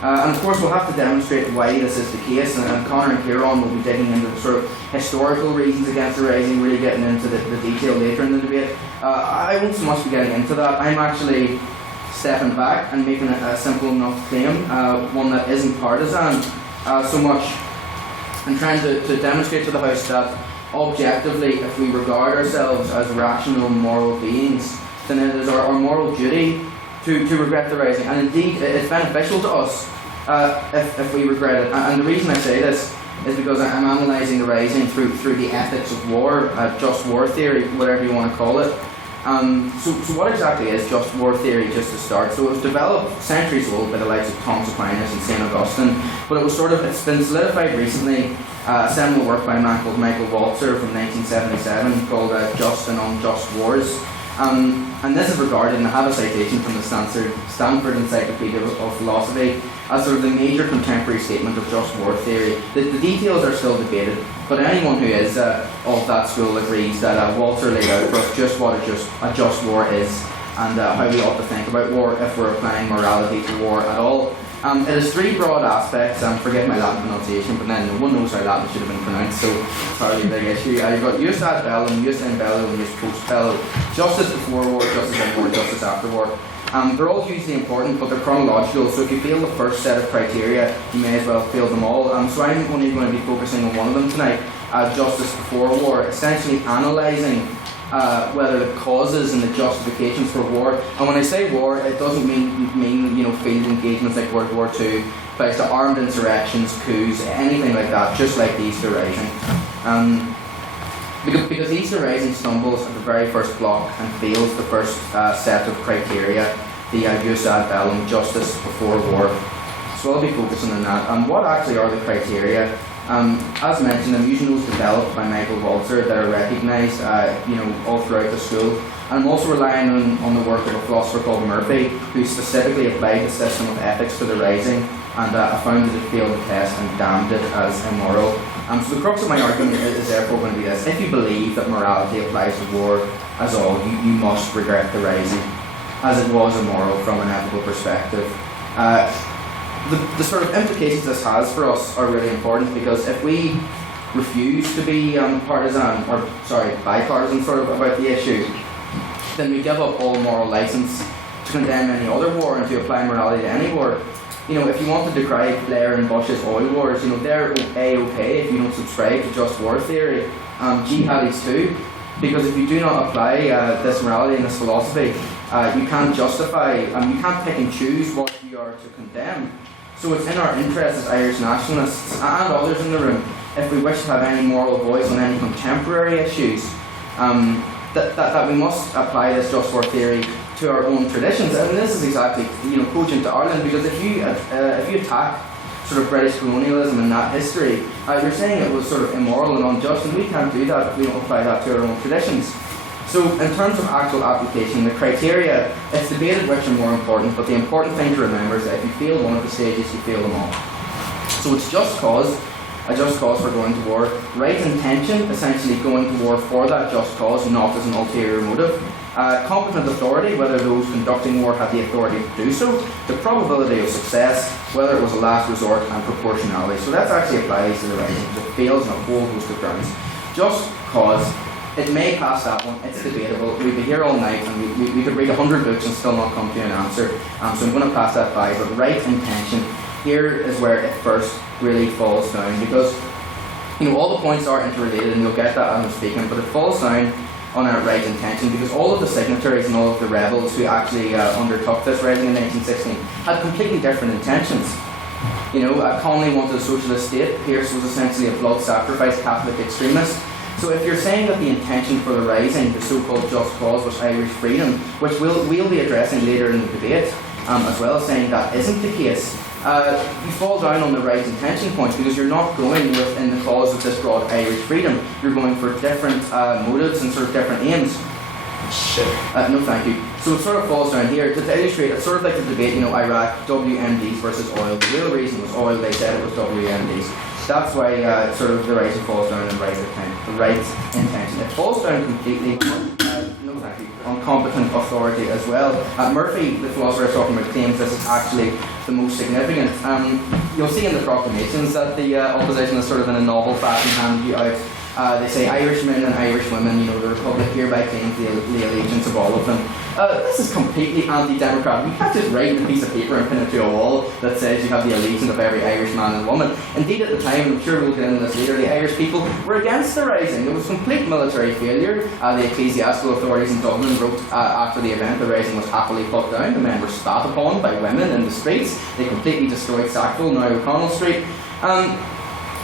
And of course we'll have to demonstrate why this is the case, and Conor and Kieran will be digging into the sort of historical reasons against the Rising, really getting into the detail later in the debate. I won't so much be getting into that. I'm actually stepping back and making a simple enough claim, one that isn't partisan so much, and trying to demonstrate to the House that objectively, if we regard ourselves as rational moral beings, then it is our moral duty to regret the Rising, and indeed it's beneficial to us if we regret it. And the reason I say this is because I'm analysing the Rising through the ethics of war, just war theory, whatever you want to call it. So what exactly is just war theory, just to start? So it was developed centuries old by the likes of Thomas Aquinas and St. Augustine, but it's been solidified recently, a seminal work by a man called Michael Walzer from 1977 called Just and Unjust Wars. And this is regarded, and I have a citation from the Stanford Encyclopedia of Philosophy, as sort of the major contemporary statement of just war theory. The details are still debated, but anyone who is of that school agrees that Walzer laid out for us just what a just war is, and how we ought to think about war if we're applying morality to war at all. It has three broad aspects. Forget my Latin pronunciation, but then no one knows how Latin should have been pronounced, so it's hardly a big issue. You've got jus ad bellum, jus in bello, and jus post bello. Justice before war, justice in war, justice after war. They're all hugely important, but they're chronological, so if you fail the first set of criteria, you may as well fail them all. So I'm only going to be focusing on one of them tonight, justice before war, essentially analysing whether the causes and the justifications for war. And when I say war, it doesn't mean field engagements like World War II, applies to armed insurrections, coups, anything like that, just like the Easter Rising. Because the Easter Rising stumbles at the very first block and fails the first set of criteria, the jus ad bellum, justice before war. So I'll be focusing on that. What actually are the criteria? As mentioned, I'm using those developed by Michael Walzer that are recognised, all throughout the school. And I'm also relying on the work of a philosopher called Murphy, who specifically applied the system of ethics to the Rising, and found that it failed the test and damned it as immoral. So the crux of my argument is therefore going to be this: if you believe that morality applies to war as all, you must regret the Rising, as it was immoral from an ethical perspective. The sort of implications this has for us are really important, because if we refuse to be bipartisan sort of about the issue, then we give up all moral license to condemn any other war and to apply morality to any war. If you want to decry Blair and Bush's oil wars, they're A-okay if you don't subscribe to just war theory. Jihadis too, because if you do not apply this morality and this philosophy, you can't justify, you can't pick and choose what you are to condemn. So it's in our interest as Irish nationalists and others in the room, if we wish to have any moral voice on any contemporary issues, that we must apply this just war theory to our own traditions. And this is exactly cogent to Ireland, because if you attack sort of British colonialism and that history, you're saying it was sort of immoral and unjust, and we can't do that if we don't apply that to our own traditions. So in terms of actual application, the criteria, it's debated which are more important, but the important thing to remember is that if you fail one of the stages, you fail them all. So it's just cause, a just cause for going to war, right intention, essentially going to war for that just cause, not as an ulterior motive, competent authority, whether those conducting war had the authority to do so, the probability of success, whether it was a last resort, and proportionality. So that actually applies to the Rising. It fails on a whole host of grounds. Just cause, it may pass that one, it's debatable. We'd be here all night and we could read 100 books and still not come to an answer. So I'm going to pass that by. But right intention, here is where it first really falls down, because all the points are interrelated, and you'll get that as I'm speaking, but it falls down on our right intention, because all of the signatories and all of the rebels who actually undertook this Rising in 1916 had completely different intentions. Connolly wanted a socialist state, Pearse was essentially a blood sacrifice Catholic extremist. So if you're saying that the intention for the Rising, the so-called just cause, was Irish freedom, which we'll be addressing later in the debate, as well as saying that isn't the case, you fall down on the right intention point, because you're not going within the cause of this broad Irish freedom. You're going for different motives and sort of different aims. No, thank you. So it sort of falls down here. To illustrate, it's sort of like the debate, Iraq, WMDs versus oil. The real reason was oil, they said it was WMDs. That's why sort of the rising falls down in the right intention. It falls down completely on competent authority as well. Murphy, the philosopher I was talking about, claims this is actually the most significant. You'll see in the proclamations that the opposition is sort of in a novel fashion handed you out. They say Irishmen and Irish women, the Republic hereby claims the allegiance of all of them. This is completely anti-democratic. You can't just write on a piece of paper and pin it to a wall that says you have the allegiance of every Irish man and woman. Indeed, at the time, and I'm sure we'll get into this later, the Irish people were against the rising. There was complete military failure. The ecclesiastical authorities in Dublin wrote after the event the rising was happily put down. The men were spat upon by women in the streets. They completely destroyed Sackville, now O'Connell Street.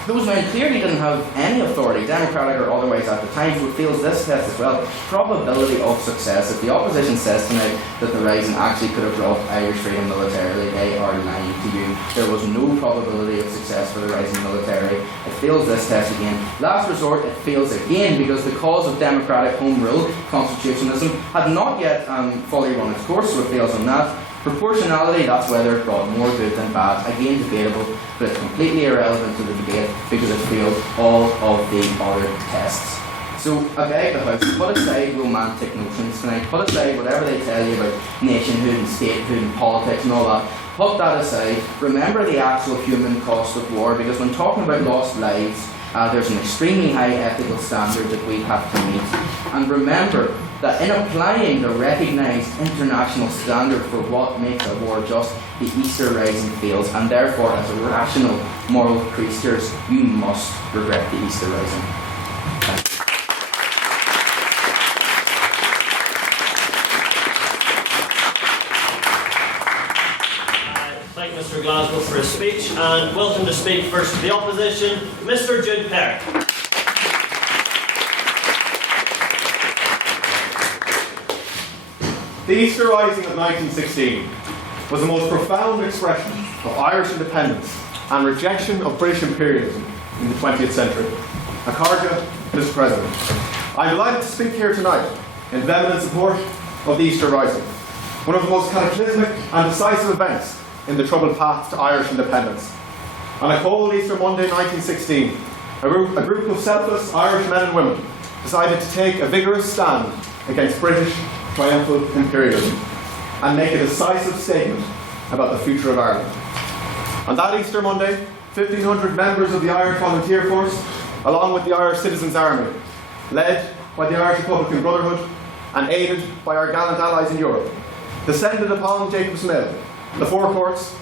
Those men clearly didn't have any authority, democratic or otherwise, at the time, so it fails this test as well. Probability of success. If the opposition says tonight that the rising actually could have brought Irish freedom militarily, they are lying to you. There was no probability of success for the rising militarily. It fails this test again. Last resort, it fails again because the cause of democratic home rule, constitutionalism, had not yet fully run its course, so it fails on that. Proportionality, that's whether it brought more good than bad. Again, debatable, but it's completely irrelevant to the debate because it failed all of the other tests. So, I beg the House, put aside romantic notions tonight, put aside whatever they tell you about nationhood and statehood and politics and all that. Put that aside. Remember the actual human cost of war, because when talking about lost lives, there's an extremely high ethical standard that we have to meet. And remember that in applying the recognised international standard for what makes a war just, the Easter Rising fails, and therefore, as a rational moral creatures, you must regret the Easter Rising. Thank you. Thank Mr. Glasgow for his speech, and welcome to speak first to the opposition, Mr. Jude Perry. The Easter Rising of 1916 was the most profound expression of Irish independence and rejection of British imperialism in the 20th century. Akarja, Mr. President, I'm delighted to speak here tonight in vehement support of the Easter Rising, one of the most cataclysmic and decisive events in the troubled path to Irish independence. On a cold Easter Monday 1916, a group of selfless Irish men and women decided to take a vigorous stand against British triumphal imperialism and make a decisive statement about the future of Ireland. On that Easter Monday, 1,500 members of the Irish Volunteer Force, along with the Irish Citizens' Army, led by the Irish Republican Brotherhood and aided by our gallant allies in Europe, descended upon Jacob's Mill, the Four Courts,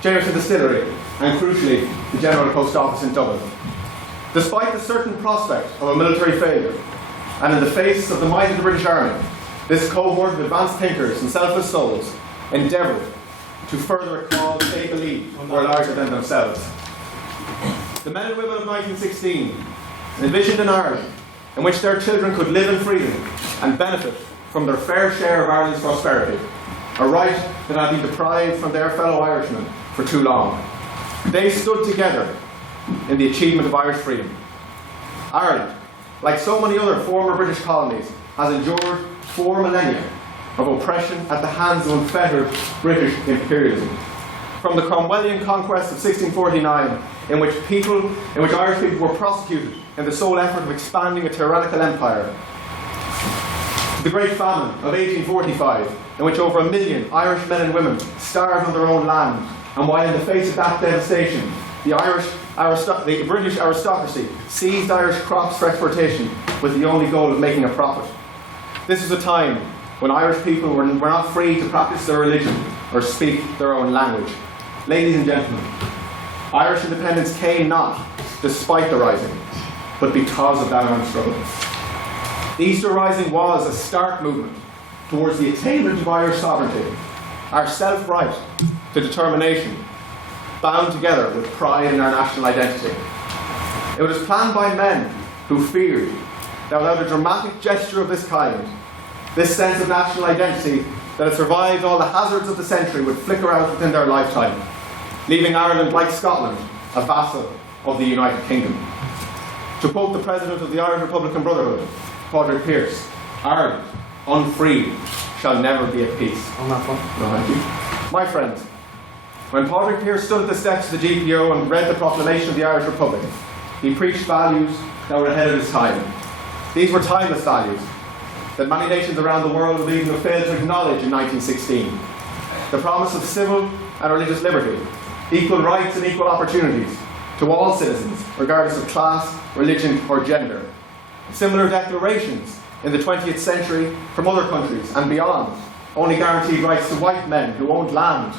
Jameson Distillery, and crucially, the General Post Office in Dublin. Despite the certain prospect of a military failure, and in the face of the might of the British Army, this cohort of advanced thinkers and selfless souls endeavoured to further a cause they believed were larger than themselves. The men and women of 1916 envisioned an Ireland in which their children could live in freedom and benefit from their fair share of Ireland's prosperity, a right that had been deprived from their fellow Irishmen for too long. They stood together in the achievement of Irish freedom. Ireland, like so many other former British colonies, has endured 4 millennia of oppression at the hands of unfettered British imperialism. From the Cromwellian conquest of 1649, in which Irish people were prosecuted in the sole effort of expanding a tyrannical empire, to the Great Famine of 1845, in which over 1 million Irish men and women starved on their own land, and while in the face of that devastation, the British aristocracy seized Irish crops for exportation with the only goal of making a profit. This was a time when Irish people were not free to practice their religion or speak their own language. Ladies and gentlemen, Irish independence came not despite the Rising, but because of that armed struggle. The Easter Rising was a stark movement towards the attainment of Irish sovereignty, our self-right to determination, bound together with pride in our national identity. It was planned by men who feared that without a dramatic gesture of this kind, this sense of national identity that had survived all the hazards of the century would flicker out within their lifetime, leaving Ireland, like Scotland, a vassal of the United Kingdom. To quote the President of the Irish Republican Brotherhood, Padraig Pearse, Ireland, unfreed, shall never be at peace. On that one. No, thank you. My friends, When Padraig Pearse stood at the steps of the GPO and read the proclamation of the Irish Republic, he preached values that were ahead of his time. These were timeless values that many nations around the world would even have failed to acknowledge in 1916. The promise of civil and religious liberty, equal rights and equal opportunities to all citizens, regardless of class, religion or gender. Similar declarations in the 20th century from other countries and beyond only guaranteed rights to white men who owned land.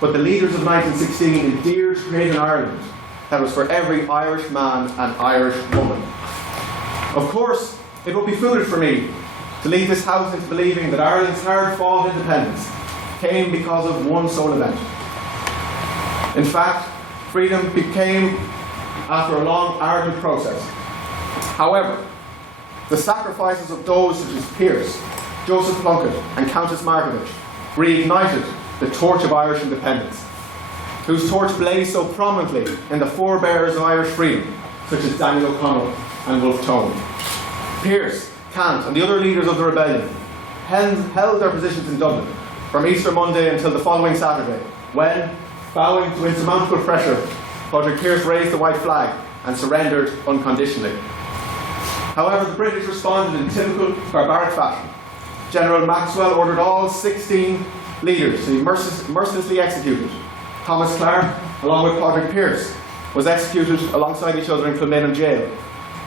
But the leaders of 1916 endeared to create an Ireland that was for every Irish man and Irish woman. Of course, it would be foolish for me to lead this House into believing that Ireland's hard-fought independence came because of one sole event. In fact, freedom came after a long, ardent process. However, the sacrifices of those such as Pearse, Joseph Plunkett and Countess Markievicz reignited the torch of Irish independence, whose torch blazed so prominently in the forebears of Irish freedom, such as Daniel O'Connell and Wolfe Tone. Pearse, Kant and the other leaders of the rebellion held their positions in Dublin from Easter Monday until the following Saturday, when, bowing to insurmountable pressure, Padraig Pearse raised the white flag and surrendered unconditionally. However, the British responded in typical barbaric fashion. General Maxwell ordered all 16 leaders to be mercilessly executed. Thomas Clarke, along with Padraig Pearse, was executed alongside each other in Kilmainham jail.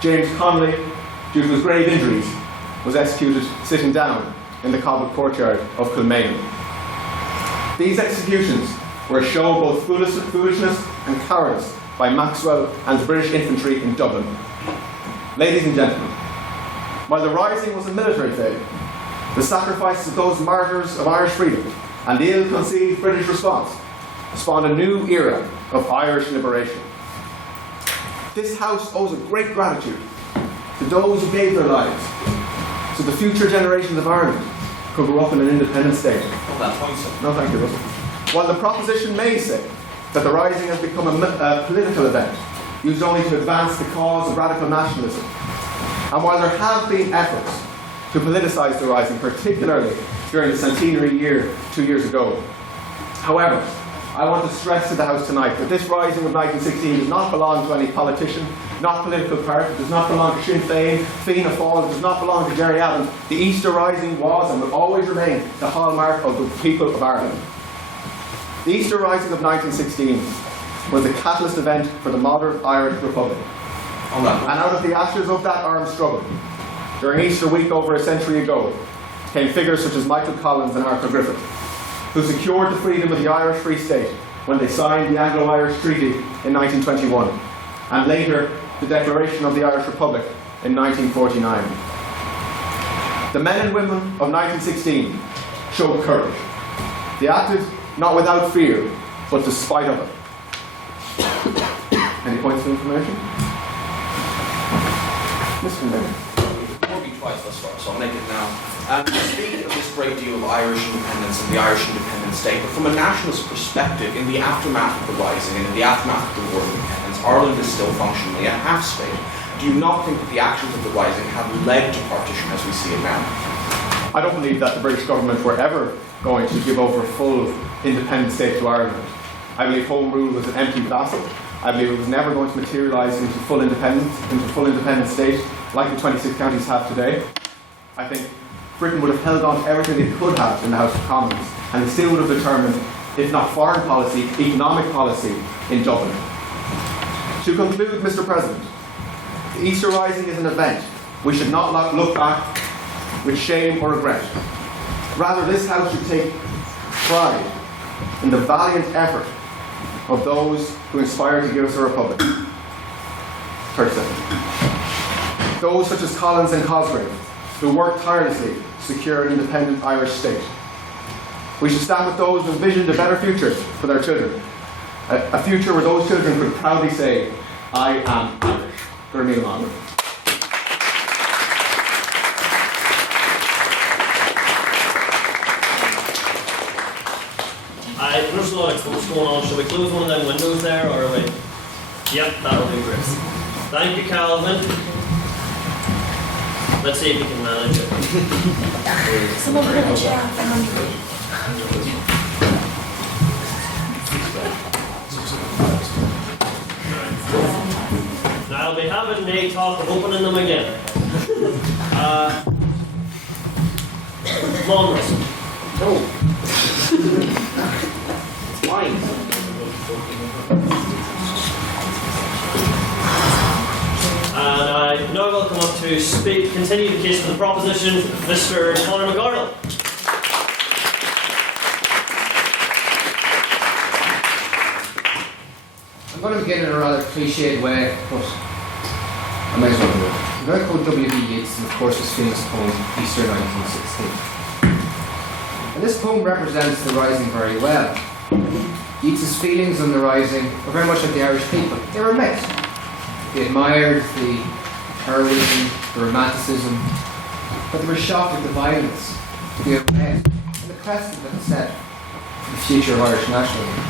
James Connolly, due to his grave injuries, was executed sitting down in the cobbled courtyard of Kilmainham. These executions were a show of both foolishness and cowardice by Maxwell and the British infantry in Dublin. Ladies and gentlemen, while the Rising was a military failure, the sacrifices of those martyrs of Irish freedom and the ill-conceived British response spawned a new era of Irish liberation. This House owes a great gratitude to those who gave their lives so the future generations of Ireland could grow up in an independent state. No, thank you. While the proposition may say that the Rising has become a political event used only to advance the cause of radical nationalism, and while there have been efforts to politicise the Rising, particularly during the centenary year 2 years ago, however, I want to stress to the House tonight that this Rising of 1916 does not belong to any politician, not political party, it does not belong to Sinn Féin, Fianna Fáil, it does not belong to Jerry Adams. The Easter Rising was and will always remain the hallmark of the people of Ireland. The Easter Rising of 1916 was the catalyst event for the modern Irish Republic. And out of the ashes of that armed struggle, during Easter week over a century ago, came figures such as Michael Collins and Arthur Griffith, who secured the freedom of the Irish Free State when they signed the Anglo-Irish Treaty in 1921, and later the Declaration of the Irish Republic in 1949. The men and women of 1916 showed courage. They acted not without fear, but despite of it. Any points of information? Mr. Mayor. Won't be twice thus far, so I'll make it now. We speak of this great deal of Irish independence and the Irish independent state, but from a nationalist perspective, in the aftermath of the Rising and in the aftermath of the War of Independence, Ireland is still functionally a half-state. Do you not think that the actions of the Rising have led to partition as we see it now? I don't believe that the British government were ever going to give over full independent state to Ireland. I believe Home Rule was an empty vassal. I believe it was never going to materialise into full independent state like the 26 counties have today. I think Britain would have held on to everything it could have in the House of Commons, and it still would have determined, if not foreign policy, economic policy in Dublin. To conclude, Mr. President, the Easter Rising is an event we should not look back with shame or regret. Rather, this House should take pride in the valiant effort of those who inspired to give us a republic. 30 seconds. Those such as Collins and Cosgrave, who worked tirelessly to secure an independent Irish state. We should stand with those who envisioned a better future for their children. A future where those children could proudly say, I am Irish. Gurmeen Langer. There's a lot of quotes going on. Shall we close one of them windows there, or are we? Yep, that'll do, Chris. Thank you, Calvin. Let's see if we can manage it. Someone put a chair for 100. having nay talk of opening them again. Lawn wrestle. No. It's mine. And I now welcome up to speak, continue the case of the proposition, Mr. Conor McArdle. I'm going to begin in a rather cliched way, but I might as well do it. I'm going to quote W.B. Yeats and of course his famous poem, Easter 1916. And this poem represents the Rising very well. Yeats's feelings on the Rising were very much like the Irish people. They were mixed. They admired the heroism, the romanticism, but they were shocked at the violence, the unrest, and the precedent that it set for the future of Irish nationalism.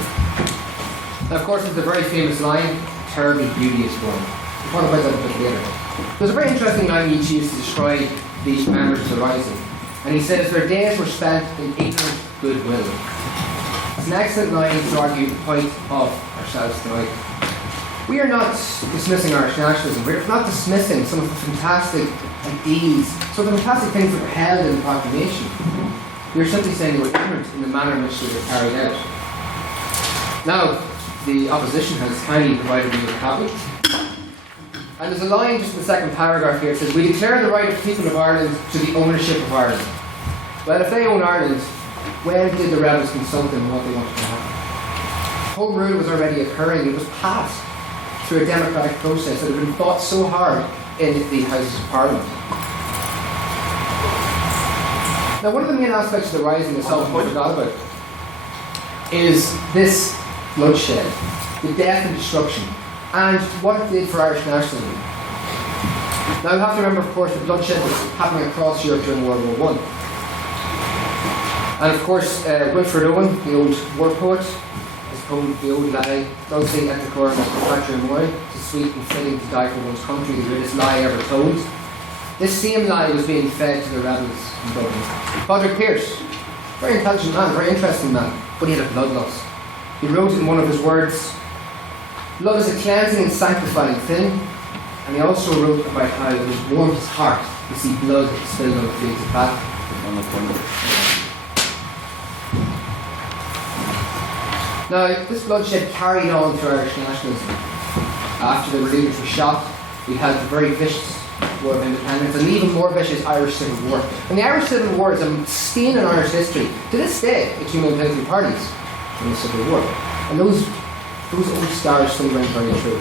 Now, of course, there's a very famous line, terribly beauteous one. We'll talk about that a bit later. There's a very interesting line Yeats used to describe these members of the Rising. And he says, their days were spent in ignorant goodwill. It's an excellent line to argue the point of ourselves tonight. We are not dismissing Irish nationalism. We're not dismissing some of the fantastic ideals, some of the fantastic things that were held in the proclamation. We're simply saying they were ignorant in the manner in which they were carried out. Now, the opposition has kindly provided me with a copy. And there's a line just in the second paragraph here. It says, we declare the right of the people of Ireland to the ownership of Ireland. Well, if they own Ireland, when did the rebels consult them on what they wanted to happen? Home rule was already occurring. It was passed through a democratic process that had been fought so hard in the Houses of Parliament. Now, one of the main aspects of the Rising that some pointed out about is this bloodshed, the death and destruction, and what it did for Irish nationalism. Now, you have to remember, of course, the bloodshed was happening across Europe during World War I. And, of course, Wilfred Owen, the old war poet, his poem, The Old Lie, Dulce et decorum est patria mori, to sweet and fitting to die for one's country, the greatest lie ever told. This same lie was being fed to the rebels in Dublin. Padraig Pearse, very intelligent man, very interesting man, but he had a bloodlust. He wrote in one of his words, blood is a cleansing and sanctifying thing, and he also wrote about how it would warm his heart to see blood spilled on the fields of battle. Now, this bloodshed carried on through Irish nationalism. After the leaders were shot, we had the very vicious War of Independence and even more vicious Irish Civil War. And the Irish Civil War is a stain in Irish history. To this day, the two main political parties in the Civil War. And those old stars still ring very true.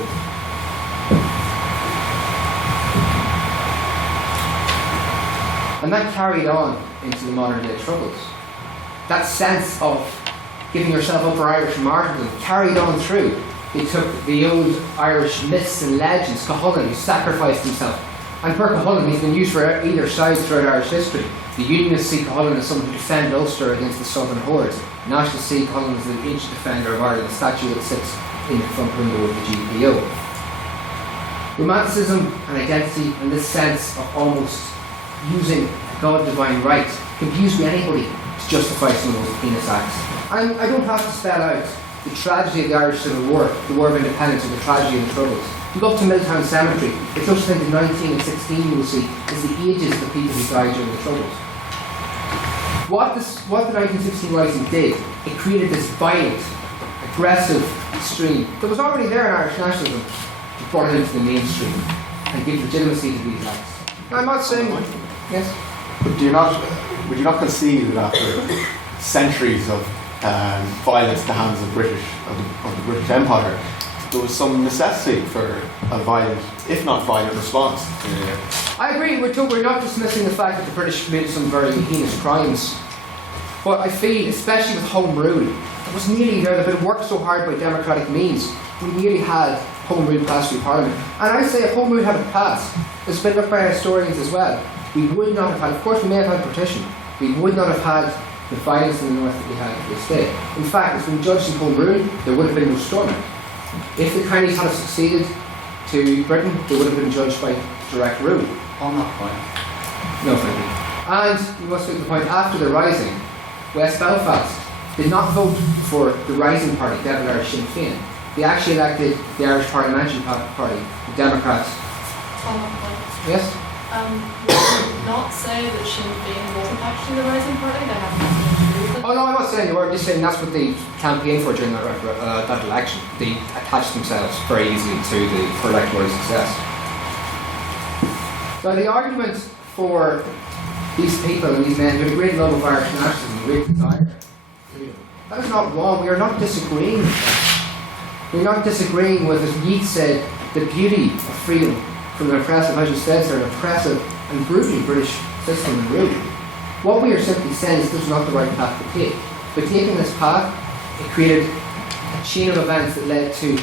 And that carried on into the modern day Troubles. That sense of giving yourself up for Irish martyrdom carried on through. They took the old Irish myths and legends, Cuchulainn, who sacrificed himself. And per Cuchulainn, he's been used for either side throughout Irish history. The Unionists see Cuchulainn as someone to defend Ulster against the Southern hordes. Nationalists see Cuchulainn as the ancient defender of Ireland, the statue that sits in the front window of the GPO. Romanticism and identity and this sense of almost using God's divine right can be used by anybody to justify some of those heinous acts. And I don't have to spell out the tragedy of the Irish Civil War, the War of Independence, or the tragedy of the Troubles. You go up to Milltown Cemetery, it's just into 19 and 16 you will see is the ages of the people who died during the Troubles. What the 1916 Rising did, it created this violent, aggressive stream that was already there in Irish nationalism. It brought it into the mainstream and gave legitimacy to these acts. Now, I'm not saying... Yes? But would you not concede that after centuries of violence at the hands of the British Empire, there was some necessity for a violent, if not violent, response? I agree, we're not dismissing the fact that the British committed some very heinous crimes. But I feel, especially with Home Rule, it was nearly there, they've been worked so hard by democratic means. We nearly had Home Rule passed through Parliament. And I say if Home Rule hadn't passed, it's been looked by historians as well, we would not have had, of course we may have had partition, we would not have had the violence in the north that we had to this day. In fact, it's been judged in Home Rule, there would have been no storming. If the Carneys had succeeded to Britain, they would have been judged by direct rule. On that point. No, thank you. And we must make the point, after the Rising, West Belfast did not vote for the Rising Party, Devil Irish Sinn Féin. They actually elected the Irish Parliamentary Party, the Democrats, Just on that point. Yes? Would you not say that Sinn Féin wasn't actually the Rising Party? They have nothing to do with it. Oh no, I'm not saying they were. I'm just saying that's what they campaigned for during that election. They attached themselves very easily for electoral success. Now the argument for these people and these men who had a great love of Irish nationalism, a great desire for freedom, that is not wrong. We are not disagreeing with that. We are not disagreeing with, as Yeats said, the beauty of freedom from an oppressive, as you said, sir, an oppressive and brutally British system and rule. What we are simply saying is this is not the right path to take. By taking this path, it created a chain of events that led to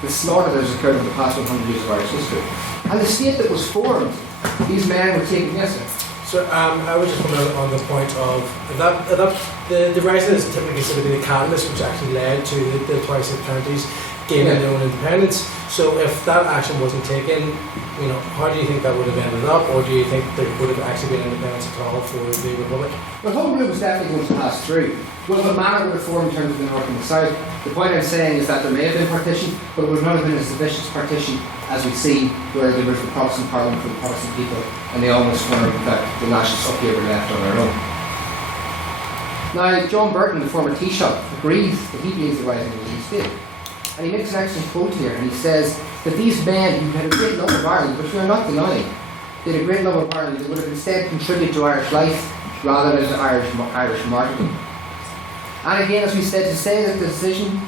the slaughter that has occurred over the past 100 years of Irish history. And the state that was formed, these men were taking, yes sir? So I was just coming on the point of the Rising is typically considered to be the catalyst which actually led to the 26 counties gaining their own independence. So if that action wasn't taken, how do you think that would have ended up, or do you think there would have actually been independence at all for the Republic? Well, Home Rule was definitely going to pass through. Well, the manner would have formed in terms of the North and the South. The point I'm saying is that there may have been partition, but it would not have been as vicious partition as we see where there was the Protestant Parliament for the Protestant people, and they almost were that the nationalists up here were left on their own. Now, John Burton, the former Taoiseach, agrees that he believes the Rising was a mistake. And he makes an excellent quote here, and he says that these men who had a great love of Ireland, which we are not denying, they had a great love of Ireland, they would have instead contributed to Irish life rather than to Irish martyrdom. And again, as we said, to say that the decision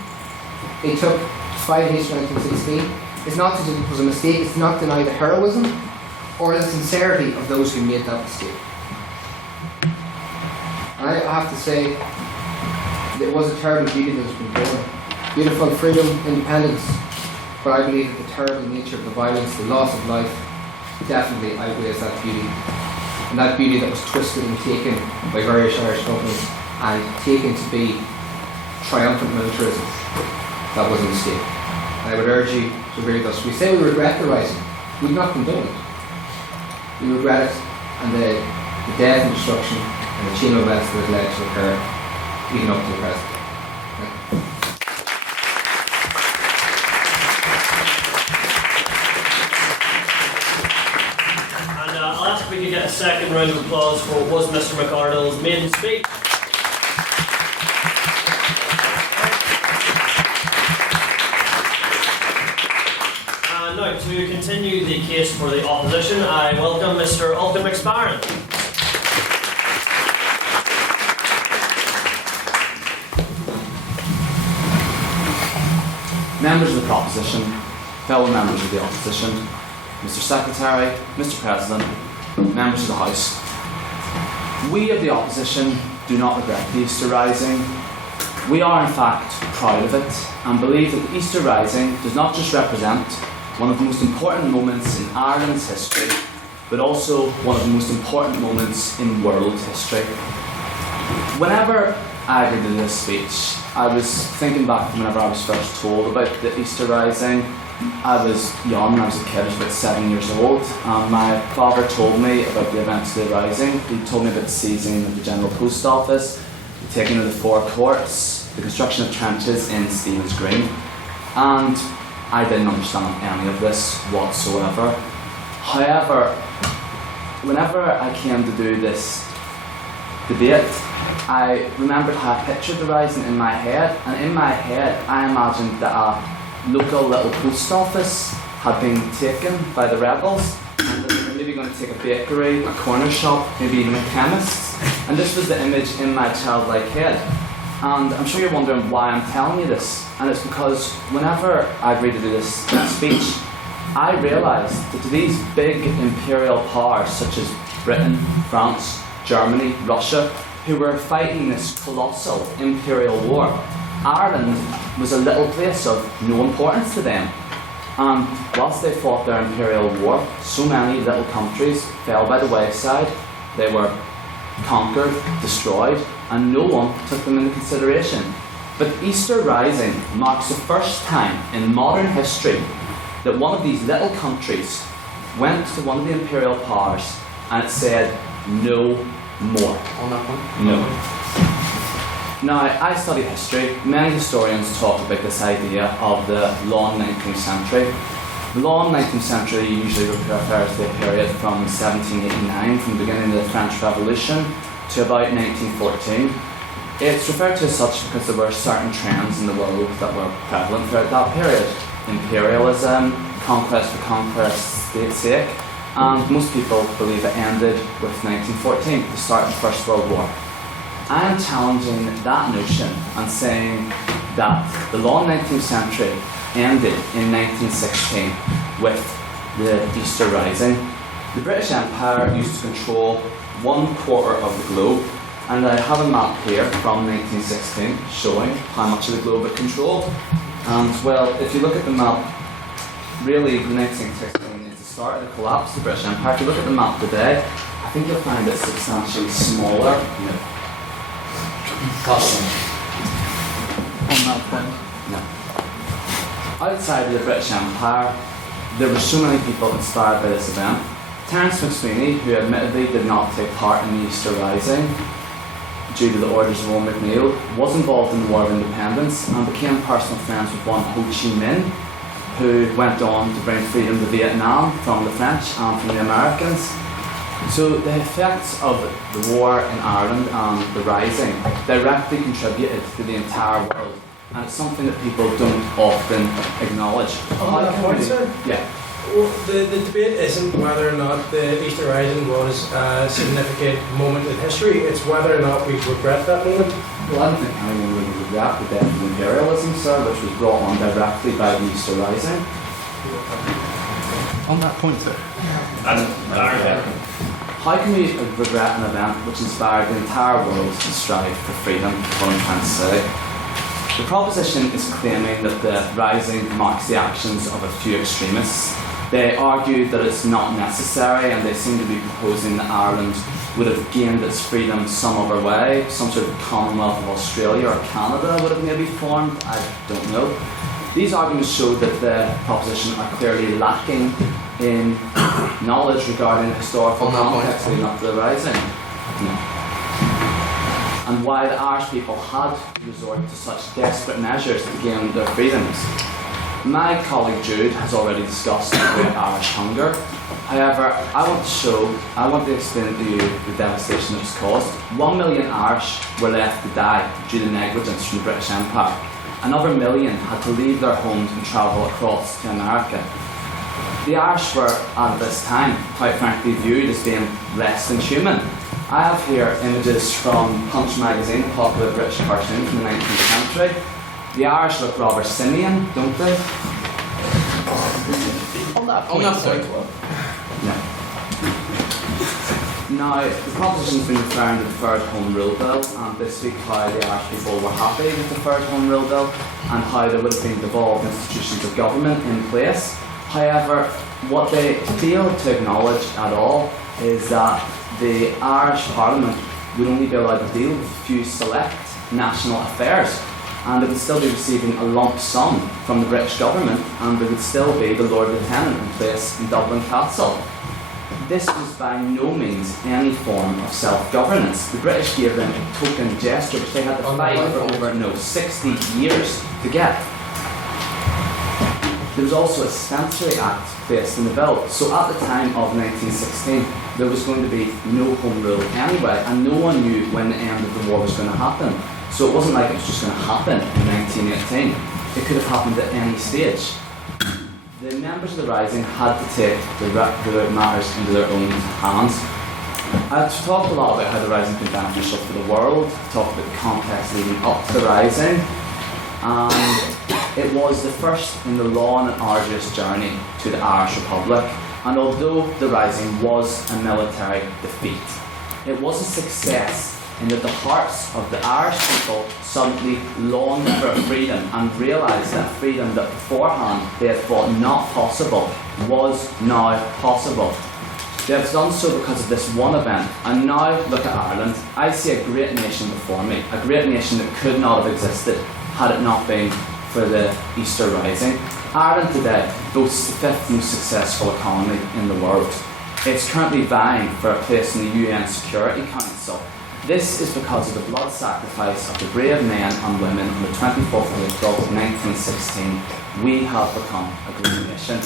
they took to fight in Easter 1916 is not that it was a mistake, it's not deny the heroism or the sincerity of those who made that mistake. And I have to say, that it was a terrible beauty that has been born. Beautiful freedom, independence, but I believe that the terrible nature of the violence, the loss of life, definitely outweighs that beauty. And that beauty that was twisted and taken by various Irish governments and taken to be triumphant militarism, that was a mistake. And I would urge you to agree with us. We say we regret the Rising. We've not condoned it. We regret it and the death and destruction and the chain of events that led to occur even up to the present. If we could get a second round of applause for what was Mr. McArdle's maiden speech. And now, to continue the case for the opposition, I welcome Mr. Alton McSparran. Members of the proposition, fellow members of the opposition, Mr. Secretary, Mr. President, members of the House. We of the opposition do not regret the Easter Rising. We are in fact proud of it and believe that the Easter Rising does not just represent one of the most important moments in Ireland's history, but also one of the most important moments in world history. Whenever I read this speech, I was thinking back to whenever I was first told about the Easter Rising. I was young, I was a kid, I was about 7 years old, and my father told me about the events of the Rising. He told me about the seizing of the General Post Office, the taking of the Four Courts, the construction of trenches in Stephen's Green, and I didn't understand any of this whatsoever. However, whenever I came to do this debate, I remembered how I pictured the Rising in my head, and in my head I imagined that a local little post office had been taken by the rebels, and they were maybe going to take a bakery, a corner shop, maybe even a chemist, and this was the image in my childlike head. And I'm sure you're wondering why I'm telling you this, and it's because whenever I agreed to do this speech, I realised that to these big imperial powers such as Britain, France, Germany, Russia, who were fighting this colossal imperial war, Ireland was a little place of no importance to them. And whilst they fought their imperial war, so many little countries fell by the wayside. They were conquered, destroyed, and no one took them into consideration. But Easter Rising marks the first time in modern history that one of these little countries went to one of the imperial powers and it said, no more. No. Now, I study history. Many historians talk about this idea of the long 19th century. The law in the 19th century usually refers to the period from 1789, from the beginning of the French Revolution, to about 1914. It's referred to as such because there were certain trends in the world that were prevalent throughout that period. Imperialism, conquest for conquest's sake, and most people believe it ended with 1914, the start of the First World War. I am challenging that notion and saying that the law in the 19th century ended in 1916 with the Easter Rising. The British Empire used to control 1/4 of the globe, and I have a map here from 1916 showing how much of the globe it controlled. And well, if you look at the map, really the 1916 is the start of the collapse of the British Empire. If you look at the map today, I think you'll find it substantially smaller. On that point? No. Outside of the British Empire, there were so many people inspired by this event. Terence McSweeney, who admittedly did not take part in the Easter Rising due to the orders of Owen McNeill, was involved in the War of Independence and became personal friends with one Ho Chi Minh, who went on to bring freedom to Vietnam from the French and from the Americans. So the effects of the war in Ireland and the Rising directly contributed to the entire world, and it's something that people don't often acknowledge. On that point, sir? Yeah. Well, the debate isn't whether or not the Easter Rising was a significant moment in history, it's whether or not we regret that moment. Well, I don't think anyone would regret the death of imperialism, sir, which was brought on directly by the Easter Rising. On that point, sir. How can we regret an event which inspired the entire world to strive for freedom, what I'm trying to say? The proposition is claiming that the Rising marks the actions of a few extremists. They argued that it's not necessary, and they seem to be proposing that Ireland would have gained its freedom some other way, some sort of Commonwealth of Australia or Canada would have maybe formed, I don't know. These arguments show that the proposition are clearly lacking in knowledge regarding the historical context leading up to the Rising. And why the Irish people had to resort to such desperate measures to gain their freedoms. My colleague Jude has already discussed the great Irish hunger. However, I want to explain to you the devastation it was caused. 1 million Irish were left to die due to negligence from the British Empire. Another million had to leave their homes and travel across to America. The Irish were, at this time, quite frankly viewed as being less than human. I have here images from Punch magazine, a popular British cartoon from the 19th century. The Irish look rather simian, don't they? On that point. No. Now, the proposition's been referring to the Third Home Rule Bill, and they speak how the Irish people were happy with the Third Home Rule Bill and how there would have been devolved institutions of government in place. However, what they fail to acknowledge at all is that the Irish Parliament would only be allowed to deal with a few select national affairs, and it would still be receiving a lump sum from the British government, and there would still be the Lord Lieutenant in place in Dublin Castle. This was by no means any form of self-governance. The British gave them a token gesture which they had to fight for over 60 years to get. There was also a Stancery Act placed in the bill. So at the time of 1916, there was going to be no home rule anyway, and no one knew when the end of the war was going to happen. So it wasn't like it was just going to happen in 1918. It could have happened at any stage. The members of the Rising had to take the matters into their own hands. I've talked a lot about how the Rising could be beneficial for the world. I've talked about the context leading up to the Rising. And it was the first in the long and arduous journey to the Irish Republic. And although the Rising was a military defeat, it was a success in that the hearts of the Irish people suddenly longed for freedom and realised that freedom that beforehand they had thought not possible was now possible. They have done so because of this one event, and now look at Ireland. I see a great nation before me, a great nation that could not have existed had it not been for the Easter Rising. Ireland today boasts the 5th most successful economy in the world. It's currently vying for a place in the UN Security Council. This is because of the blood sacrifice of the brave men and women on the 24th of April 1916. We have become a great nation.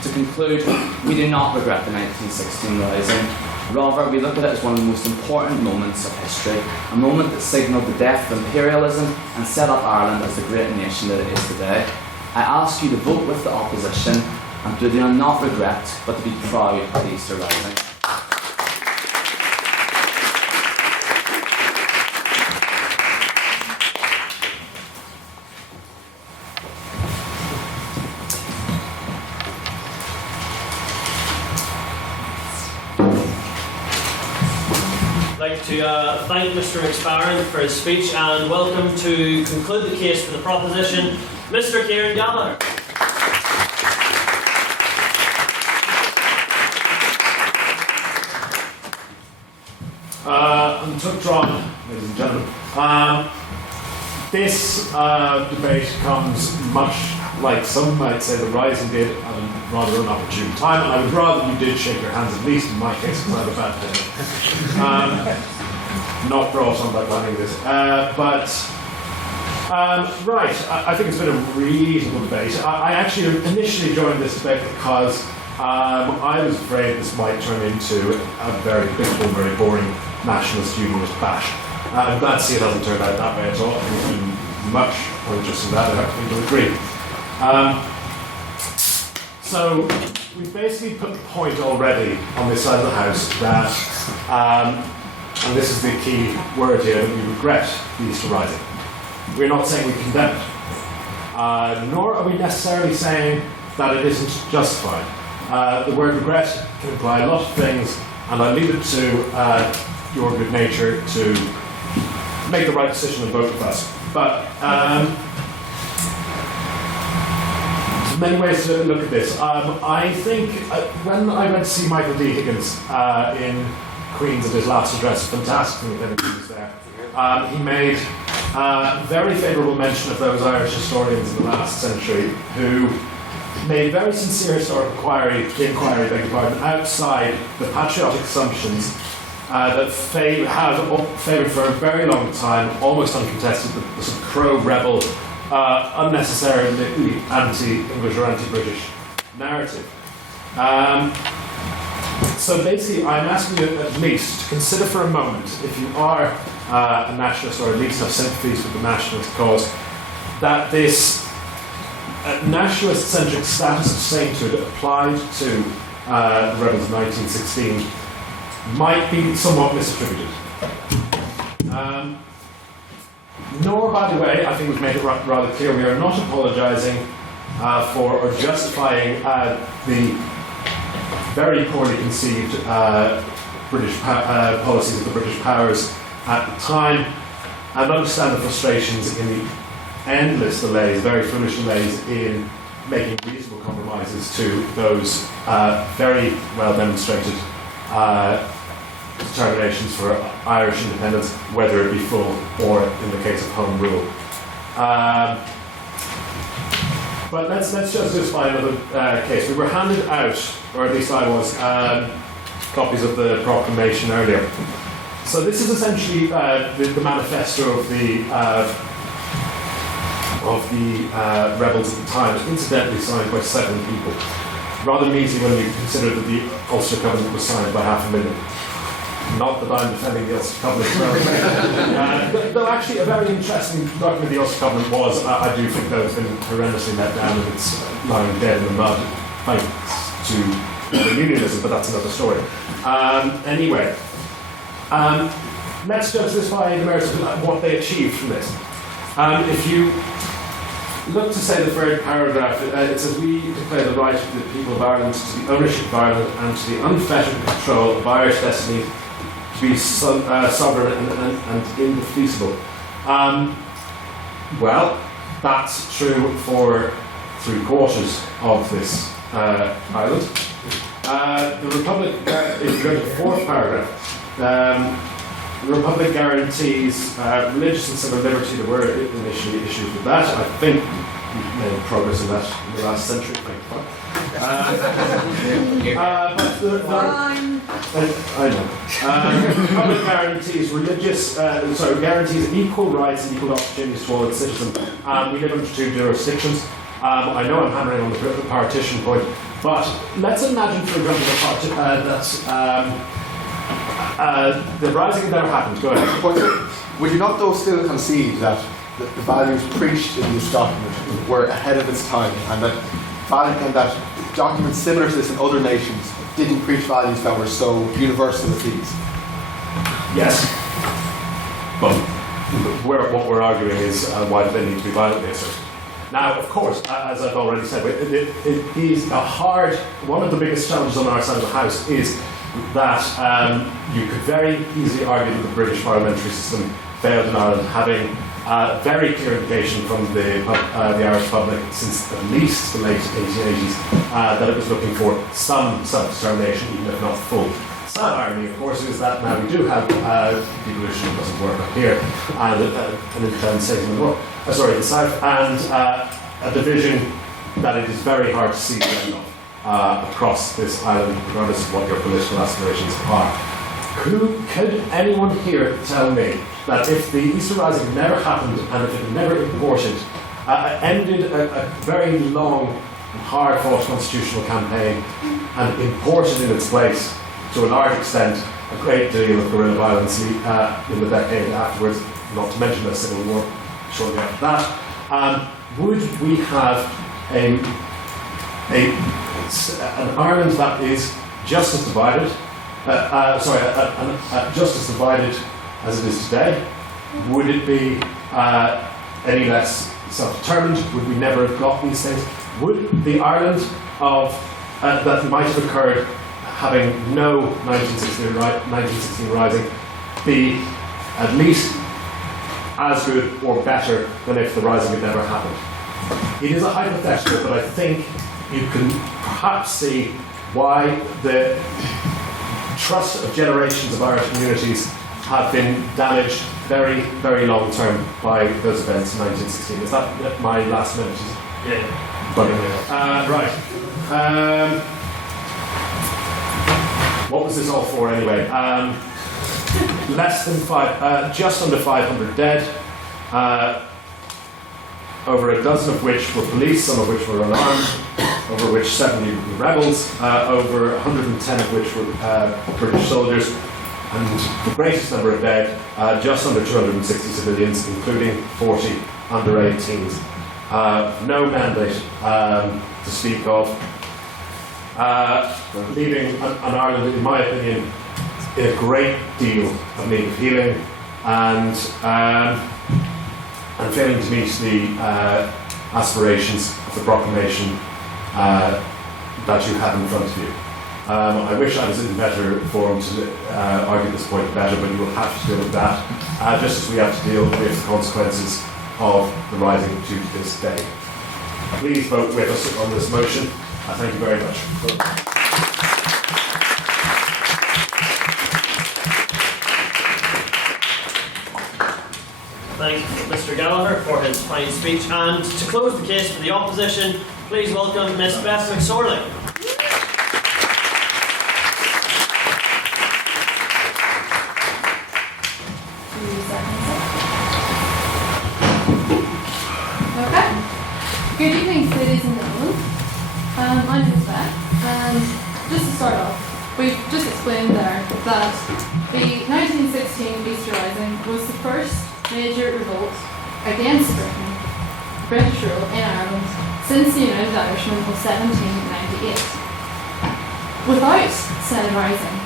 To conclude, we do not regret the 1916 Rising. Rather, we look at it as one of the most important moments of history, a moment that signalled the death of imperialism and set up Ireland as the great nation that it is today. I ask you to vote with the opposition and to do not regret, but to be proud of the Easter Rising. I'd like to thank Mr. McSparren for his speech and welcome to conclude the case for the proposition, Mr. Kieran Gallagher. I'm Tuck ladies and gentlemen. This debate comes much like some might say the Rising did at a rather inopportune time. I would rather you did shake your hands, at least in my case, because I had a bad day. Not brought on by planning this. Right, I think it's been a reasonable debate. I actually initially joined this debate because I was afraid this might turn into a very predictable, very boring nationalist unionist bash. I'm glad to see it hasn't turned out that way at all. I think it's been much more interesting than that, I think you'll agree. So we've basically put the point already on this side of the House that, and this is the key word here, that we regret the Easter Rising. We're not saying we condemn it, nor are we necessarily saying that it isn't justified. The word regret can imply a lot of things, and I leave it to your good nature to make the right decision and vote with us. But there's many ways to look at this. I think when I went to see Michael D. Higgins in Queen's at his last address, fantastic thing that he was there. He made very favourable mention of those Irish historians in the last century who made very sincere historical inquiry, beg your pardon, outside the patriotic assumptions that have favoured for a very long time, almost uncontested, the sort of pro-rebel, unnecessarily anti-English or anti-British narrative. So basically, I'm asking you at least to consider for a moment, if you are a nationalist or at least have sympathies with the nationalist cause, that this nationalist-centric status of sainthood applied to the rebels of 1916 might be somewhat misattributed. Nor, by the way, I think we've made it rather clear, we are not apologising for or justifying the very poorly conceived British policies of the British powers at the time, and understand the frustrations in the endless delays, very foolish delays in making reasonable compromises to those very well demonstrated determinations for Irish independence, whether it be full or in the case of Home Rule. But let's just do by another case. We were handed out, or at least I was, copies of the proclamation earlier. So this is essentially the manifesto of the rebels at the time, incidentally signed by 7 people. Rather measly when you consider that the Ulster Covenant was signed by 500,000. Not that I'm defending the Ulster Covenant, though actually a very interesting document the Ulster Covenant was. I do think though it's been horrendously let down and it's lying dead in the mud thanks to unionism, but that's another story. Anyway, let's judge this by the merits of what they achieved from this. If you look to say the third paragraph, it says, we declare the right of the people of Ireland to the ownership of Ireland and to the unfettered control of Irish destiny to be sovereign and indefeasible. Well, that's true for 3/4 of this island. The Republic, if you go to the 4th paragraph, the Republic guarantees religious and civil liberty. There were initially issues with that. I think we've made progress in that in the last century. I know. The Republic guarantees guarantees equal rights and equal opportunities to all its citizens. We live under 2 jurisdictions. I know I'm hammering on the partition point, But let's imagine, for example, the rising never happened. Go ahead. Would you not, though, still concede that the values preached in this document were ahead of its time, and that documents similar to this in other nations didn't preach values that were so universal as these? Yes. But what we're arguing is why do they need to be violently asserted? Now, of course, as I've already said, it is one of the biggest challenges on our side of the house is that you could very easily argue that the British parliamentary system failed in Ireland, having very clear indication from the Irish public since at least the late 1880s that it was looking for some self-determination, even if not full. Sad irony, of course, is that now we do have devolution that doesn't work up here, and an independent state in the south, and a division that it is very hard to see the end of across this island, regardless of what your political aspirations are. Could anyone here tell me that if the Easter Rising never happened and if it never ended a very long, hard-fought constitutional campaign and imported in its place, to a large extent, a great deal of guerrilla violence in the decade afterwards, not to mention a civil war shortly after that, would we have an Ireland that is just as divided, just as divided as it is today? Would it be any less self-determined? Would we never have got these things? Would the Ireland that might have occurred having no 1916 Rising be at least as good or better than if the Rising had never happened? It is a hypothetical, but I think you can perhaps see why the trust of generations of Irish communities have been damaged very, very long term by those events in 1916. Is that my last minute? Yeah. Right. What was this all for anyway? Just under 500 dead, over a dozen of which were police, some of which were unarmed, over which 70 were rebels, over 110 of which were British soldiers, and the greatest number of dead, just under 260 civilians, including 40 under 18s. No mandate to speak of. Leaving an Ireland, in my opinion, in a great deal of need of healing, and failing to meet the aspirations of the proclamation that you have in front of you. I wish I was in a better forum to argue this point better, but you will have to deal with that, just as we have to deal with the consequences of the Rising to this day. Please vote with us on this motion. Thank you very much. Thank Mr. Gallagher for his fine speech. And to close the case for the opposition, please welcome Miss Beth McSorley. Okay. Good evening, ladies and gentlemen. My name is Beth, and just to start off, we've just explained there that the 1916 Easter Rising was the first major revolt against British rule in Ireland since the United Irishmen of 1798. Without said rising,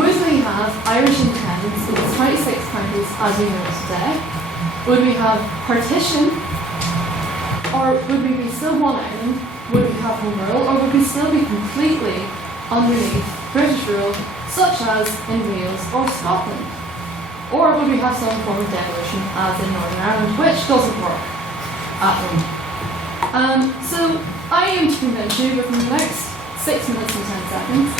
would we have Irish independence in the 26 counties as we know today? Would we have partition? Or would we be still one island? Would we have home rule? Or would we still be completely underneath British rule, such as in Wales or Scotland? Or would we have some form of devolution as in Northern Ireland, which doesn't work at home? So I aim to convince you within the next 6 minutes and 10 seconds.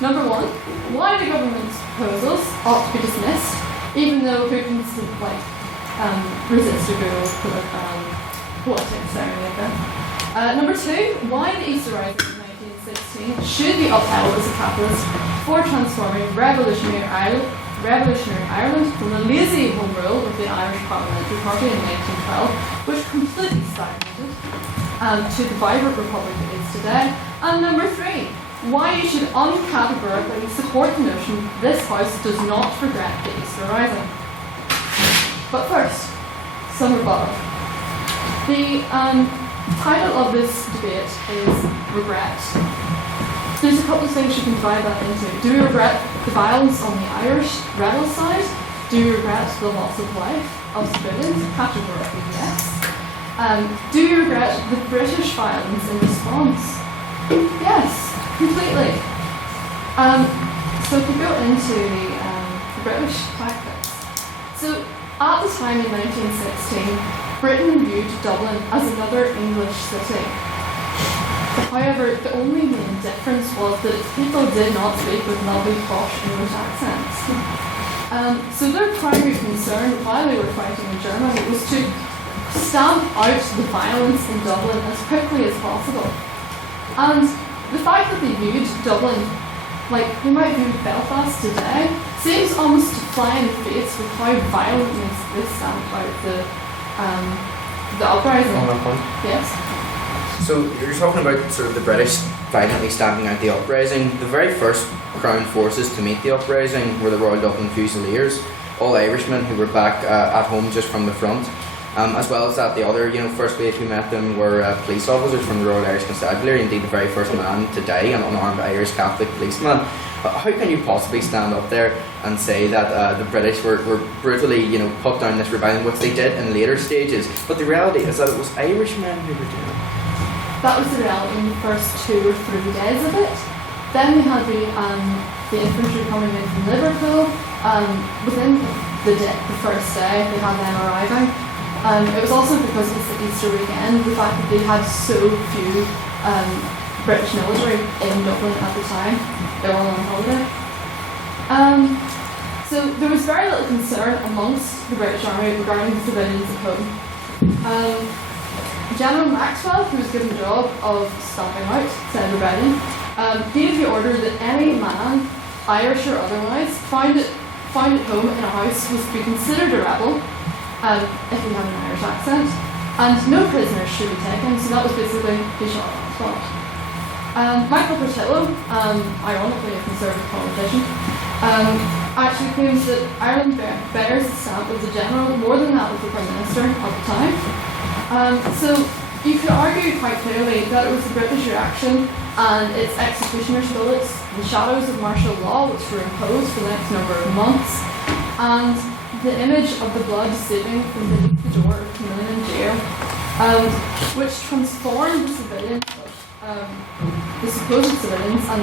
Number one, why the government's proposals ought to be dismissed, even though Putin's resist a good old politics there like that. Number two, why the Easter Rising in 1916 should be upheld as a catalyst for transforming revolutionary Ireland from the lazy home rule of the Irish Parliamentary Party in 1912, which completely stagnated, to the vibrant republic it is today. And number 3, why you should uncategorically support the notion this House does not regret the Easter Rising. But first, some rebuttal. The title of this debate is Regret. There's a couple of things you can divide that into. Do we regret the violence on the Irish rebel side? Do we regret the loss of life of civilians? Categorically, yes. Do you regret the British violence in response? Yes, completely. So if we go into the British tactics. So at the time in 1916, Britain viewed Dublin as another English city. However, the only main difference was that its people did not speak with lovely posh English accents. So their primary concern while they were fighting in Germany was to stamp out the violence in Dublin as quickly as possible. And the fact that they viewed Dublin like they might view Belfast today seems almost to fly in the face with how violently they stamped out the uprising. On that point. Yes. So you're talking about sort of the British violently stamping out the uprising. The very first Crown forces to meet the uprising were the Royal Dublin Fusiliers, all Irishmen who were back at home just from the front. As well as that, the other, first wave who met them were police officers from the Royal Irish Constabulary, indeed the very first man to die, an unarmed Irish Catholic policeman. How can you possibly stand up there and say that the British were brutally, put down this rebellion, which they did in later stages? But the reality is that it was Irishmen who were doing it. That was the reality in the first 2 or 3 days of it. Then we had the infantry coming in from Liverpool. Within the first day, they had them arriving. It was also because it was the Easter weekend, the fact that they had so few British military in Dublin at the time. They were all on holiday. So there was very little concern amongst the British Army regarding the civilians at home. General Maxwell, who was given the job of stomping out said rebellion, gave the order that any man, Irish or otherwise, found at home in a house was to be considered a rebel if he had an Irish accent, and no prisoners should be taken, so that was basically be shot on the spot. Michael Portillo, ironically a Conservative politician, actually claims that Ireland bears the stamp of the general more than that of the Prime Minister at the time. So you could argue quite clearly that it was the British reaction and its executioner's bullets, the shadows of martial law which were imposed for the next number of months, and the image of the blood seeping from beneath the door of Camillion Jail, which transformed the civilians, the supposed civilians and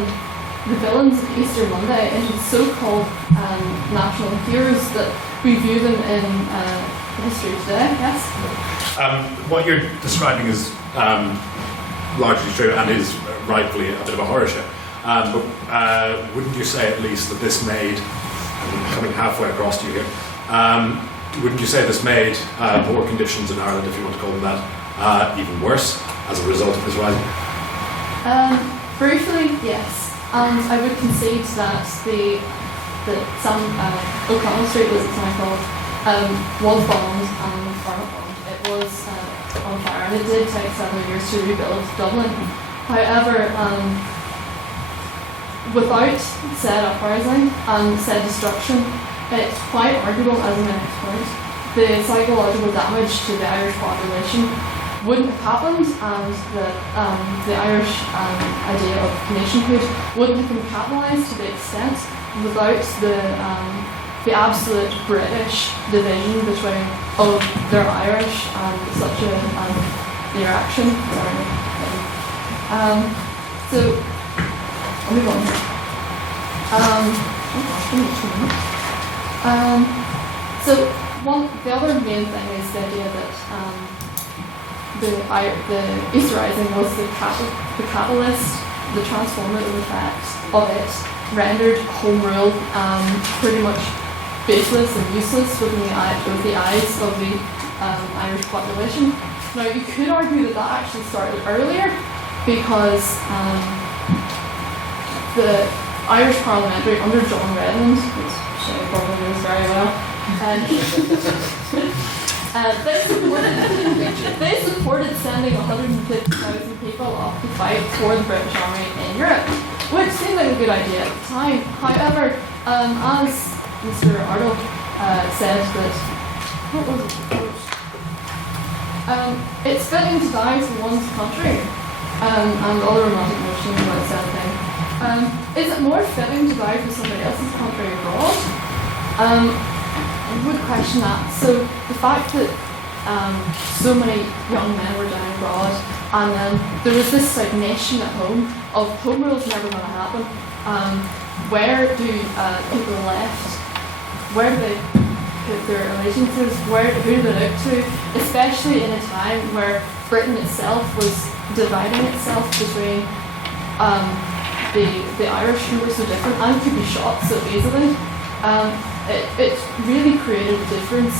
the villains of Easter Monday into so-called national heroes that we view them in history today. Yes? What you're describing is largely true and is rightfully a bit of a horror show. But wouldn't you say at least that this made, coming halfway across to you here, wouldn't you say this made poor conditions in Ireland, if you want to call them that, even worse as a result of this rising? Briefly, yes. And I would concede that some O'Connell Street, as it's now called, was bombed and it was on fire, and it did take several years to rebuild Dublin. However, without said uprising and said destruction, it's quite arguable as an expert the psychological damage to the Irish population wouldn't have happened, and the Irish idea of nationhood wouldn't have been capitalised to the extent without the absolute British division between they're Irish and such a interaction. So I'll move on. So the other main thing is the idea that the Easter Rising was the catalyst, the transformative effect of it rendered home rule pretty much baseless and useless within the eyes of the Irish population. Now you could argue that that actually started earlier because the Irish parliamentary under John Redmond, which Shay probably knows very well, They supported sending 150,000 people off to fight for the British Army in Europe, which seemed like a good idea at the time. However, as Mr. Arnold said that, what was it? It's fitting to die for one's country, and other romantic notions about the same thing. Is it more fitting to die for somebody else's country abroad? I would question that. So the fact that so many young men were dying abroad, and then there was this stagnation at home of home rule is never going to happen. Where do people left? Where do they put their allegiances? Who do they look to? Especially in a time where Britain itself was dividing itself between the Irish, who were so different and could be shot so easily. It really created a difference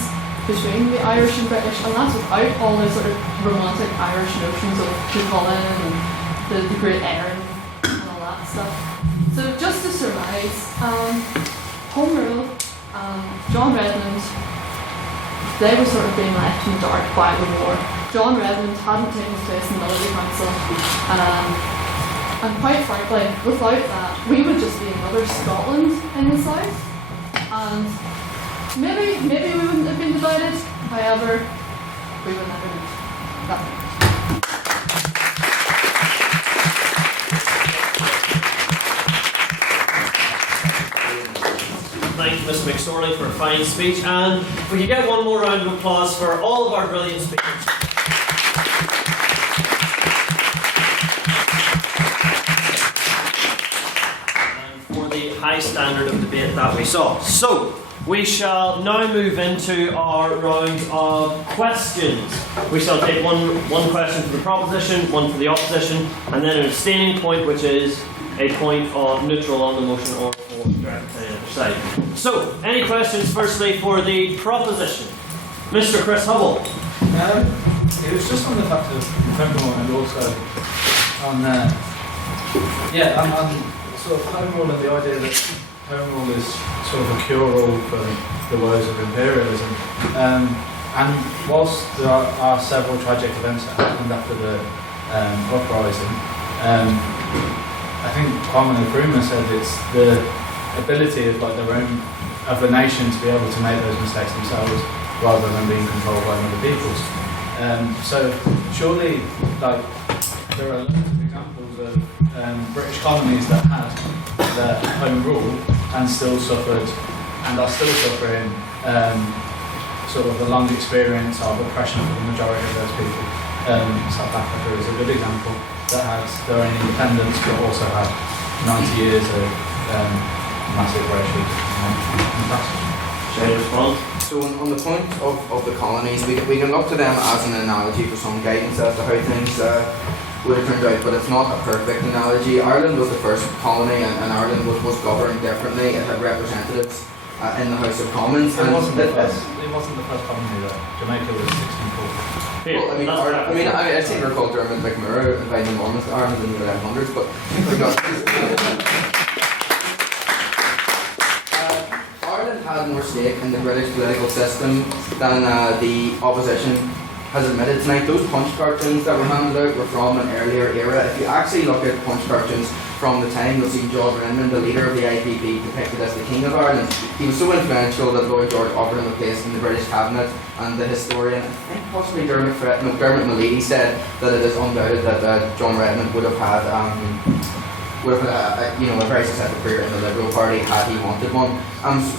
between the Irish and British, and that's without all the sort of romantic Irish notions of Cuchulainn and the Great Erin and all that stuff. So just to surmise, Home Rule, John Redmond, they were sort of being left in the dark by the war. John Redmond hadn't taken his place in the Military Council, and quite frankly, without that, we would just be another Scotland in the south. And maybe we wouldn't have been divided. However, we would never know. Nothing. Thank you, Mr. McSorley, for a fine speech, and we can get one more round of applause for all of our brilliant speakers. High standard of debate that we saw. So, we shall now move into our round of questions. We shall take one question for the proposition, one for the opposition, and then an abstaining point, which is a point of neutral on the motion or for directed to the other side. So, any questions firstly for the proposition? Mr. Chris Hubble. It was just on the fact of Federal and also on sort of home rule and the idea that home rule is sort of a cure-all for the woes of imperialism. And whilst there are several tragic events that happened after the uprising, I think Kwame Nkrumah said it's the ability of the nation to be able to make those mistakes themselves rather than being controlled by other peoples. So surely, there are loads of examples of British colonies that had their home rule and still suffered and are still suffering sort of the long experience of oppression for the majority of those people. South Africa is a good example that has their own independence but also had 90 years of massive racial oppression. So on the point of the colonies, we can look to them as an analogy for some guidance as to how things would have turned out, but it's not a perfect analogy. Ireland was the first colony, and Ireland was governed differently. It had representatives in the House of Commons. It wasn't the first colony though. Jamaica was 1640. Well, I seem to recall Dermot McMurrough inviting Mormons to Ireland in the 1100s, but Ireland had more stake in the British political system than the opposition has admitted tonight. Those punch cartoons that were handed out were from an earlier era. If you actually look at punch cartoons from the time, you'll see John Renman, the leader of the IPP, depicted as the King of Ireland. He was so influential that Lloyd George offered him a place in the British cabinet, and the historian, I think possibly Dermot Mulleady, said that it is undoubted that John Redmond would have had a very successful career in the Liberal Party had he wanted one.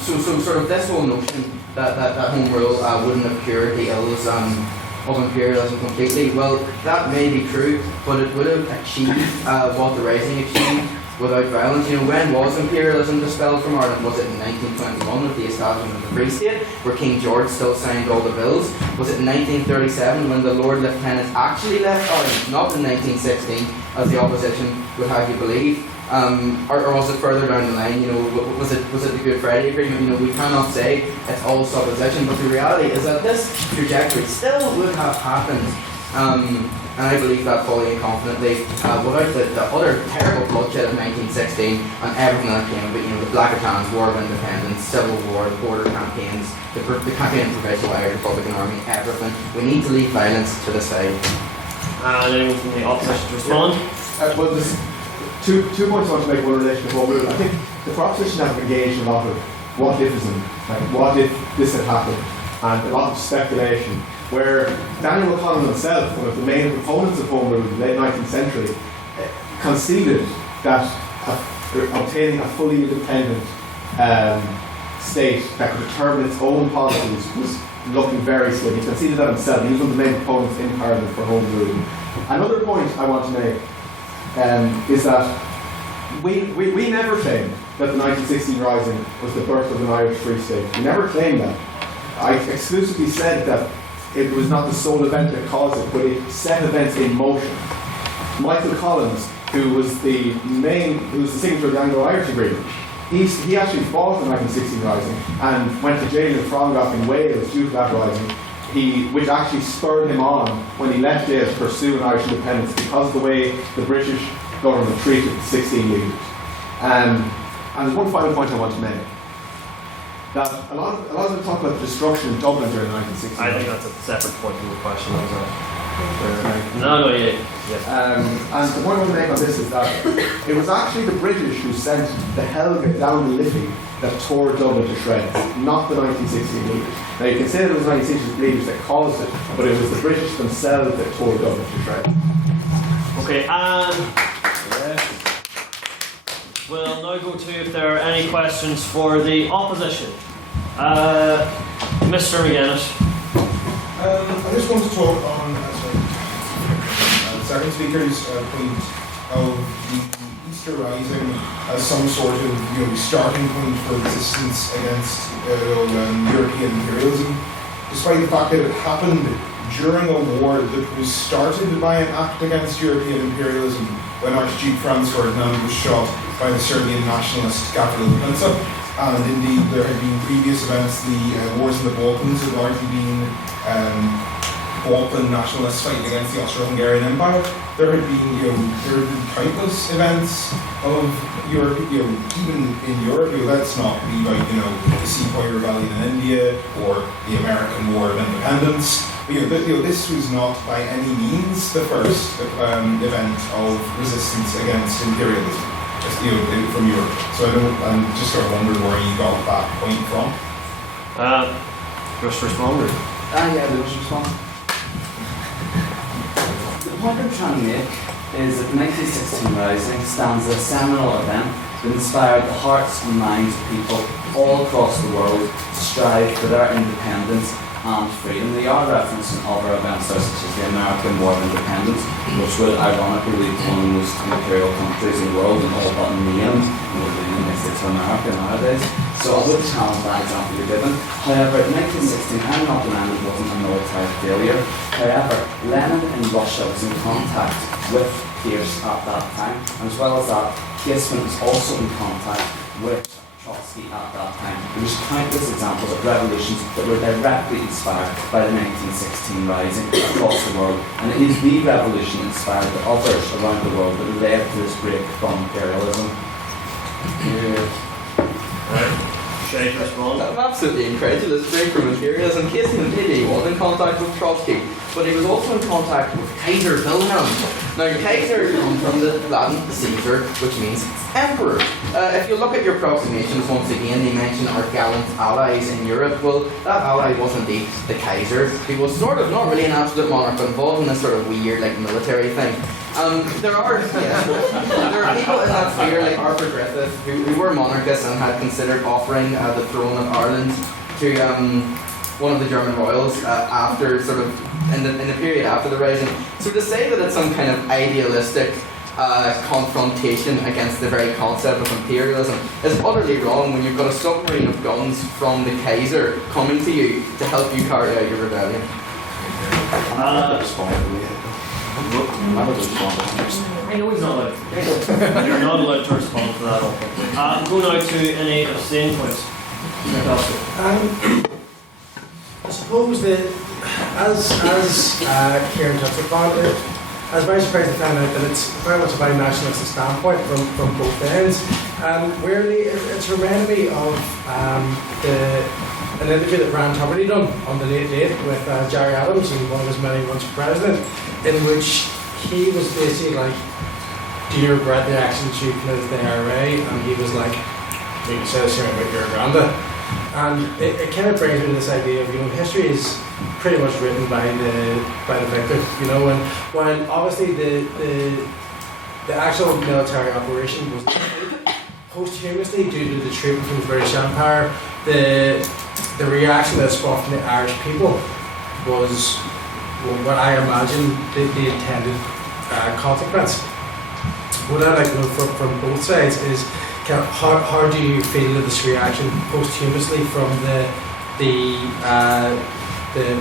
So sort of this whole notion that home rule wouldn't have cured the ills of imperialism completely, well, that may be true, but it would have achieved what the Rising achieved without violence. When was imperialism dispelled from Ireland? Was it in 1921 with the establishment of the Free State, where King George still signed all the bills? Was it in 1937 when the Lord Lieutenant actually left Ireland, not in 1916, as the opposition would have you believe? Or was it further down the line? Was it the Good Friday Agreement? We cannot say. It's all supposition, but the reality is that this trajectory still would have happened And I believe that fully and confidently. Without the other terrible bloodshed of 1916 and everything that came of it, the Black and Tans, War of Independence, Civil War, border campaigns, the campaign of Provisional Irish Republican Army, everything. We need to leave violence to the side. And anyone from the opposition to respond? Well, there's two points I want to make. One in relation to what I think the proposition have engaged in a lot of what ifism, like what if this had happened, and a lot of speculation. Where Daniel O'Connell himself, one of the main proponents of Home Rule in the late 19th century, conceded that obtaining a fully independent state that could determine its own policies was looking very slim. He conceded that himself. He was one of the main proponents in Parliament for Home Rule. Another point I want to make is that we never claimed that the 1916 Rising was the birth of an Irish Free State. We never claimed that. I exclusively said that it was not the sole event that caused it, but it set events in motion. Michael Collins, who was the signature of the Anglo-Irish Agreement, he actually fought the 1916 Rising and went to jail in Frongoch in Wales due to that rising, which actually spurred him on when he left jail to pursue an Irish independence because of the way the British government treated the 16 leaders. And there's one final point I want to make. That a lot of them talk about the destruction in Dublin during the 1960s. I think that's a separate point from the question. No, yeah. And the point I want to make on this is that it was actually the British who sent the Helga down the Liffey that tore Dublin to shreds, not the 1916 leaders. Now you can say that it was the 1916 leaders that caused it, but it was the British themselves that tore Dublin to shreds. Okay, we'll now go to if there are any questions for the opposition. Mr. McGinnis. I just want to talk on the second speaker's point of the Easter Rising as some sort of starting point for resistance against European imperialism, despite the fact that it happened during a war that was started by an act against European imperialism when Archduke Franz Ferdinand was shot by the Serbian nationalist Gavrilo Princip. And indeed, there had been previous events, the wars in the Balkans had largely been Balkan nationalists fighting against the Austro-Hungarian Empire. There had been countless events of Europe, even in Europe. Let's not leave out, the Sepoy Rebellion in India or the American War of Independence. This was not by any means the first event of resistance against imperialism. From Europe. So I'm just sort of wondering where you got that point from. Just respond. Yeah, just respond. The point I'm trying to make is that the 1916 Rising stands as a seminal event that inspired the hearts and minds of people all across the world to strive for their independence and freedom. They are referencing other events such as the American War of Independence, which would ironically lead to one of the most imperial countries in the world and all but named, in the States of America nowadays. So I would challenge that example you're given. However, in 1916, I'm not denying it wasn't a military failure. However, Lenin in Russia was in contact with Pierce at that time, and as well as that, Kiesman was also in contact with Trotsky at that time. There's countless examples of revolutions that were directly inspired by the 1916 Rising across the world, and it is the revolution inspired the others around the world that led to this break from imperialism. I'm absolutely incredulous. Break from imperialism. Kiesman did he was in contact with Trotsky, but he was also in contact with Kaiser Wilhelm. Now, Kaiser comes from the Latin Caesar, which means emperor. If you look at your approximations, once again, they mention our gallant allies in Europe. Well, that ally was indeed the Kaiser. He was sort of, not really an absolute monarch, but involved in this sort of weird, military thing. There are people in that sphere, like Arthur Griffith, who were monarchists and had considered offering the throne of Ireland to one of the German royals after in the period after the Rising. So to say that it's some kind of idealistic confrontation against the very concept of imperialism is utterly wrong when you've got a submarine of guns from the Kaiser coming to you to help you carry out your rebellion. I know he's not allowed. You're not allowed to respond to that. Go now to any abstain points. I suppose that as Kieran touched upon it, I was very surprised to find out that it's very much about nationalistic standpoint from both ends. Weirdly, it's reminded me of an interview that Rand Tuberty done on the Late Late with Jerry Adams, and one of his many runs for president, in which he was basically like, do you regret the actions you committed to the IRA? And he was like, you can say the same about your granda. And it kind of brings me to this idea of, history is pretty much written by the victor, and while obviously the actual military operation was posthumously due to the treatment from the British Empire, the reaction that sparked from the Irish people was what I imagine the intended consequence. What I'd like to know from both sides is how do you feel this reaction posthumously from the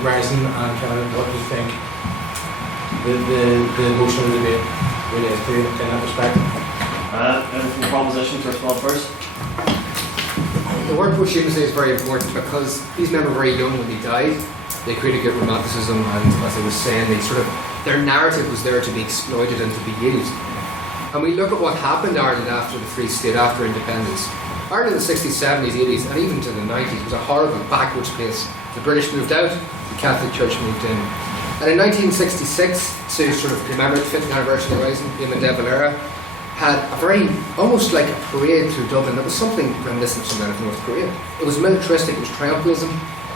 rising, and kind of what do you think the emotional debate really is in that respect? Anything from proposition to respond first? The word posthumously is very important because these men were very young when they died. They created good romanticism, and as I was saying, their narrative was there to be exploited and to be used. And we look at what happened to Ireland after the Free State, after independence. Ireland in the 60s, 70s, 80s, and even to the 90s was a horrible backwards place. The British moved out, the Catholic Church moved in. And in 1966, to sort of commemorate the 50th anniversary of the Rising, the medieval era, had a very, almost like a parade through Dublin. It was something reminiscent from that of North Korea. It was militaristic, it was triumphalism.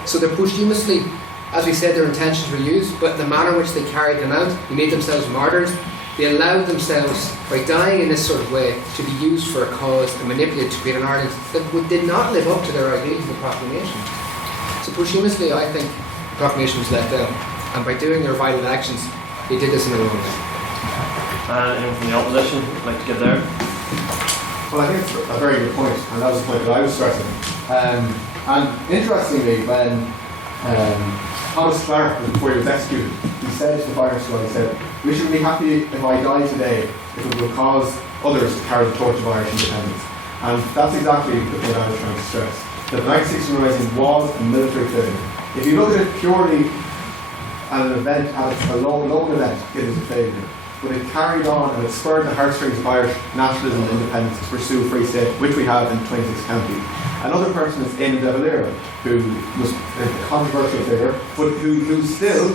So they're posthumously, as we said, their intentions were used, but the manner in which they carried them out, they made themselves martyrs. They allowed themselves, by dying in this sort of way, to be used for a cause and manipulated to create an Ireland that did not live up to their ideals in the proclamation. So posthumously, I think the proclamation was let down. And by doing their vital actions, they did this in the wrong way. Anyone from the opposition would like to give there? Well, I think it's a very good point, and that was the point that I was stressing. And interestingly, when Thomas Clark, before he was executed, he said to the fire squad, he said, "We should be happy if I die today, if it will cause others to carry the torch of Irish independence." And that's exactly the point I was trying to stress. That the 1960 Rising was a military failure. If you look at it purely at an event, at a local event, it is a failure. But it carried on and it spurred the heartstrings of Irish nationalism and independence to pursue a free state, which we have in 26 counties. Another person is Éamon de Valera, who was a controversial figure, but who still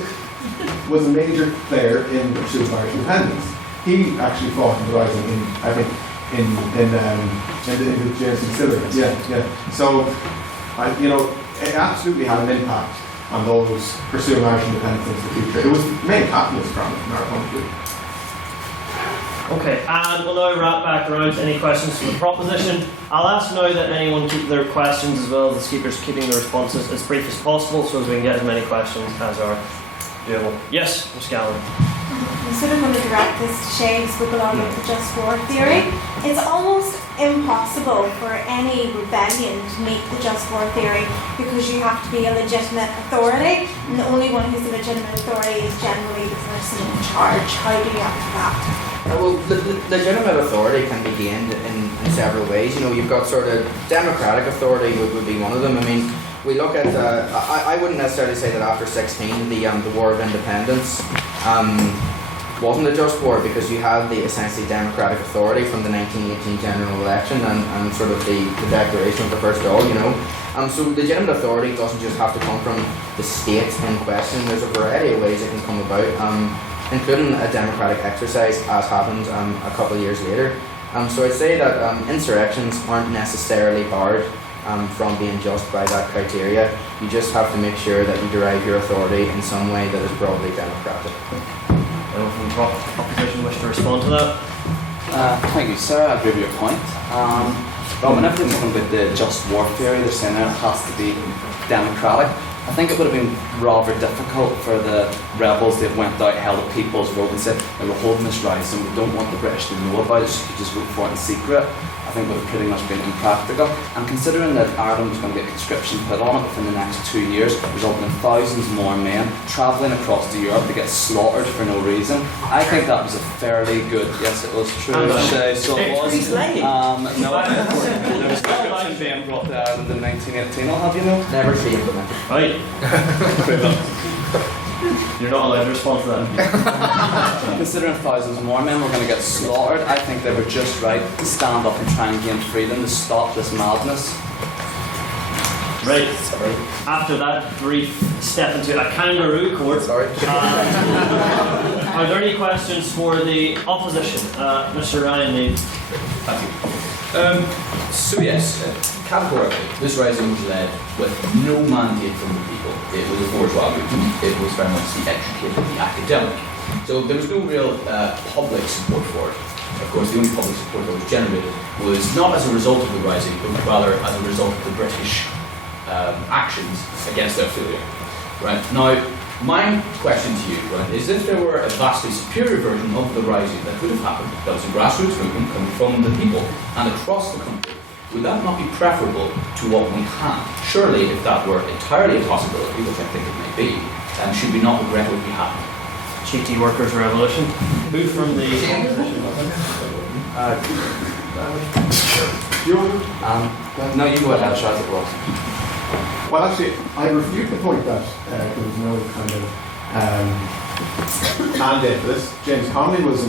was a major player in the pursuit of Irish independence. He actually fought in the Rising in the James Distillery. Yeah. So, it absolutely had an impact on those pursuing Irish independence into the future. It was the main capitalist problem from our point of view. Okay, and we'll now wrap back around to any questions from the proposition. I'll ask now that anyone keep their questions as well as the speakers keeping their responses as brief as possible so as we can get as many questions as are doable. Yes, Ms. Gallen. I'm sort of going to direct this to Shay, who spoke a lot about the just war theory. It's almost impossible for any rebellion to meet the just war theory because you have to be a legitimate authority, and the only one who's a legitimate authority is generally the person in charge. How do you answer that? Well, legitimate authority can be gained in several ways. You've got sort of democratic authority would be one of them. I mean, we look at, I wouldn't necessarily say that after 16, the War of Independence wasn't a just war, because you had the essentially democratic authority from the 1918 general election and sort of the declaration of the first Dáil, So legitimate authority doesn't just have to come from the state in question. There's a variety of ways it can come about, including a democratic exercise, as happened a couple of years later. So I'd say that insurrections aren't necessarily barred from being just by that criteria. You just have to make sure that you derive your authority in some way that is broadly democratic. Anyone from the proposition wish to respond to that? Thank you, sir. I agree with your point. Whenever they're talking about the just war theory, they're saying that it has to be democratic. I think it would have been rather difficult for the rebels that went out, held a people's vote and said, we're holding this rising, we don't want the British to know about it, so you could just vote for it in secret. I think would have pretty much been impractical. And considering that Ireland was going to get conscription put on it within the next 2 years, resulting in thousands more men travelling across to Europe to get slaughtered for no reason, I think that was a fairly good, yes it was true, so it was. No, there was conscription being brought to Ireland in 1918, I'll have you know. Never see implemented. Right. You're not allowed to respond to that. Considering thousands more men were going to get slaughtered, I think they were just right to stand up and try and gain freedom to stop this madness. Right. After that brief step into a kangaroo court, are there any questions for the opposition? Mr. Ryan, Nate. Thank you. So yes, categorically, this rising was led with no mandate from the people. It was a bourgeois movement. It was very much the educated, the academic. So there was no real public support for it. Of course, the only public support that was generated was not as a result of the rising, but rather as a result of the British actions against their failure. Right now, my question to you, right, is if there were a vastly superior version of the rising that could have happened, that was a grassroots movement coming from the people and across the country, would that not be preferable to what we have? Surely, if that were entirely a possibility, which I think it may be, should we not regret what we have? GT Workers' Revolution. Who from the No, you go ahead, Charles, it was. Well, actually, I refute the point that there was no kind of mandate for this. James Connolly was a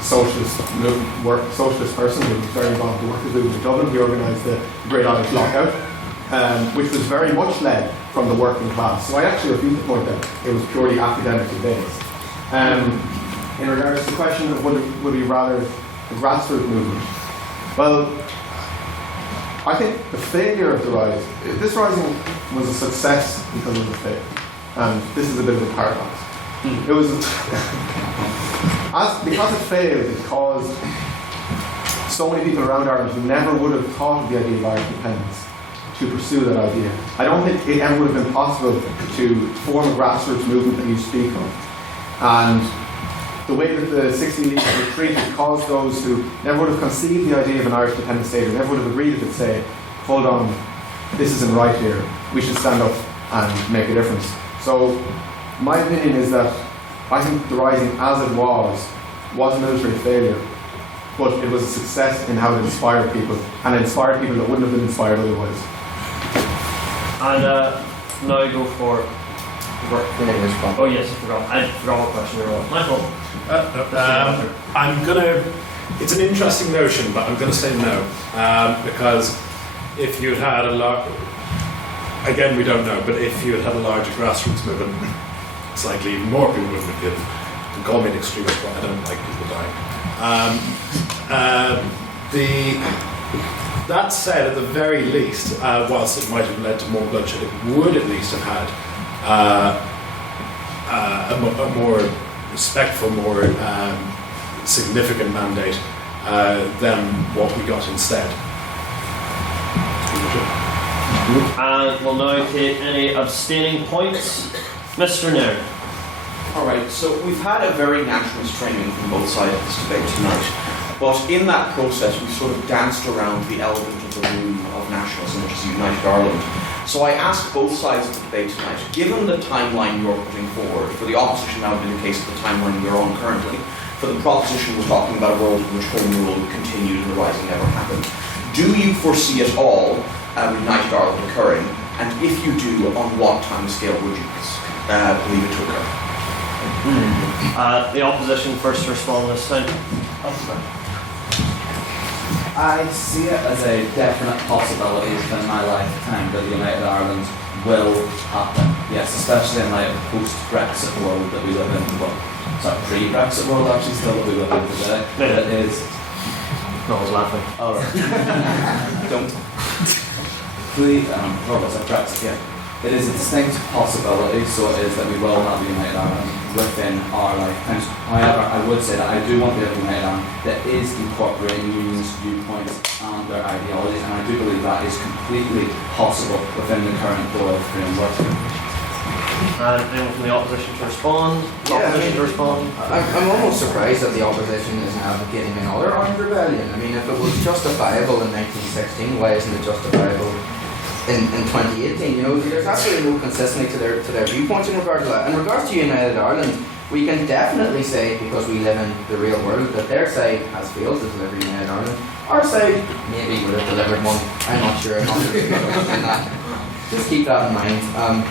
socialist person who was very involved in the workers' movement in Dublin. He organised the Great Irish Lockout, which was very much led from the working class. So I actually refute the point that it was purely academically based. In regards to the question of would we rather a grassroots movement, well, I think the failure of the rise, this rising was a success because of the failure, and this is a bit of a paradox. It was, because it failed, it caused so many people around Ireland who never would have thought of the idea of Irish independence to pursue that idea. I don't think it ever would have been possible to form a grassroots movement that you speak of. And the way that the 60 League were treated caused those who never would have conceived the idea of an Irish independent state, or never would have agreed with it, say, hold on, this isn't right here, we should stand up and make a difference. So my opinion is that I think the rising as it was a military failure, but it was a success in how it inspired people, and it inspired people that wouldn't have been inspired otherwise. And now I go for oh yes, I forgot what question you're on. My fault. I'm gonna. It's an interesting notion, but I'm gonna say no because if you had a lot, again we don't know, but if you had a larger grassroots movement, it's likely even more people would have been. You can call me an extremist, but I don't like people dying. That said, at the very least, whilst it might have led to more bloodshed, it would at least have had a more respectful, more significant mandate than what we got instead. And we'll now take any abstaining points. Mr. Nairn. Alright, so we've had a very nationalist framing from both sides of this debate tonight. But in that process, we sort of danced around the element of the room of nationalism, which is United Ireland. So I ask both sides of the debate tonight, given the timeline you're putting forward, for the opposition now in the case of the timeline we're on currently, for the proposition we're talking about a world in which home rule continued and the rising never happened, do you foresee at all United Ireland occurring? And if you do, on what time scale would you believe it to occur? The opposition first to respond this time. I see it as a definite possibility within my lifetime that the United Ireland will happen. Yes, especially in light of the post-Brexit world that we live in. Well, sorry, pre-Brexit world actually still that we live in today. Yeah. It is. No, I was laughing. All right. Don't. Please. What was it? Brexit. Yeah. It is a distinct possibility, so it is that we will have a United Ireland within our lifetimes. However, I would say that I do want to have a United Ireland that is incorporating unions' viewpoints and their ideologies, and I do believe that is completely possible within the current Doyle framework. And anyone from the opposition to respond? I'm almost surprised that the opposition isn't advocating another armed rebellion. I mean, if it was justifiable in 1916, why isn't it justifiable in 2018? You know, there's absolutely no consistency to their viewpoints in regard to that. In regards to United Ireland, we can definitely say, because we live in the real world, that their side has failed to deliver United Ireland. Our side maybe would have delivered one. I'm not sure. I'm not really in that. just keep that in mind.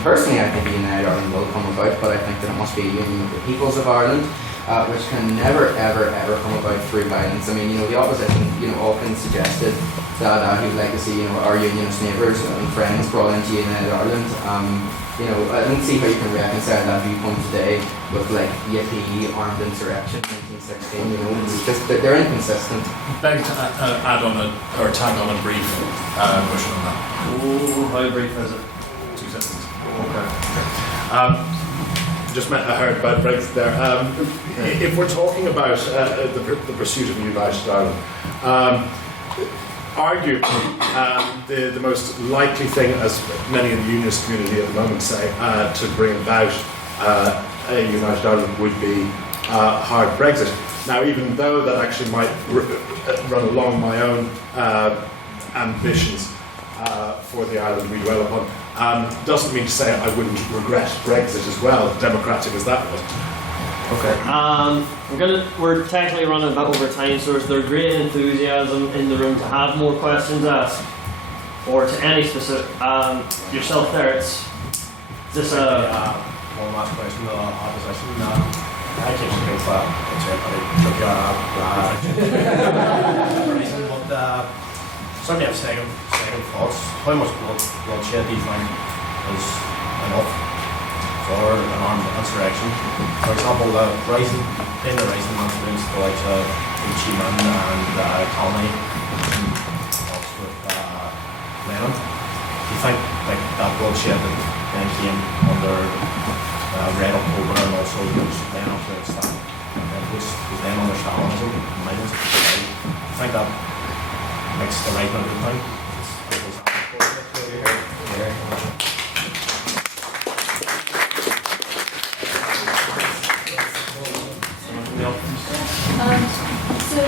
Personally, I think a United Ireland will come about, but I think that it must be a union of the peoples of Ireland, which can never, ever, ever come about through violence. I mean, the opposition, often suggested that he would like to see, our unionist neighbours and friends brought into United Ireland. I don't see how you can reconcile that viewpoint today with yippee armed insurrection 1916. It's just they're inconsistent. Beg to add on or tag on a brief motion on that. Oh, how brief is it? 2 seconds. Okay. Just meant I heard about Brexit there. If we're talking about the pursuit of a united Ireland, arguably the most likely thing, as many in the unionist community at the moment say, to bring about a united Ireland would be hard Brexit. Now, even though that actually might run along my own ambitions for the island we dwell upon, doesn't mean to say I wouldn't regret Brexit as well, democratic as that was. Okay. We're technically running a bit over time, so is there great enthusiasm in the room to have more questions asked? Or to any specific, yourself there, is this one last question to the opposition. I keep thinking that but certainly I have second thoughts. How much bloodshed do you think is enough for an armed insurrection? For example, the rising monuments to like Ho Chi Minh and Colony with Lenin. Do you think that bloodshed that then came under Red October and also was then up to Stalin, which was then under Stalinism, minus today? I think that makes the right kind of thing. So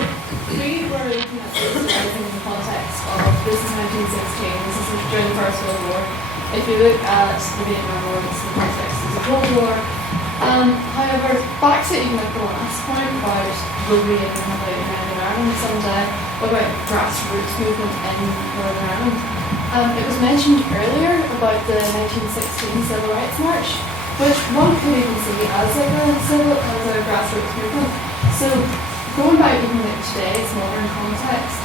we were looking at this rising in the context of this is 1916, this is during the First World War. If you look at the Vietnam War, it's the context of the Cold War. However, back to even the last point about will we ever have a Northern Ireland someday, what about grassroots movement in Northern Ireland? It was mentioned earlier about the 1916 Civil Rights March, which one could even see as a grassroots movement. So going back even in today's modern context,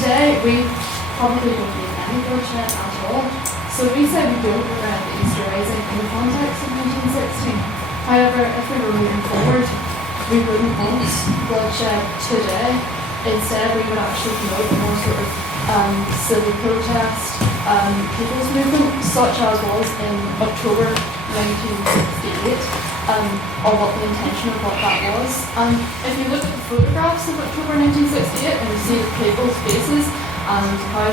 today we probably don't need any bloodshed at all. So we say we don't regret the Easter Rising in the context of 1916. However, if we were moving forward, we wouldn't want bloodshed today. Instead, we would actually promote a more sort of civil protest, people's movement, such as was in October 1968, or what the intention of what that was. If you look at the photographs of October 1968 and you see the people's faces and how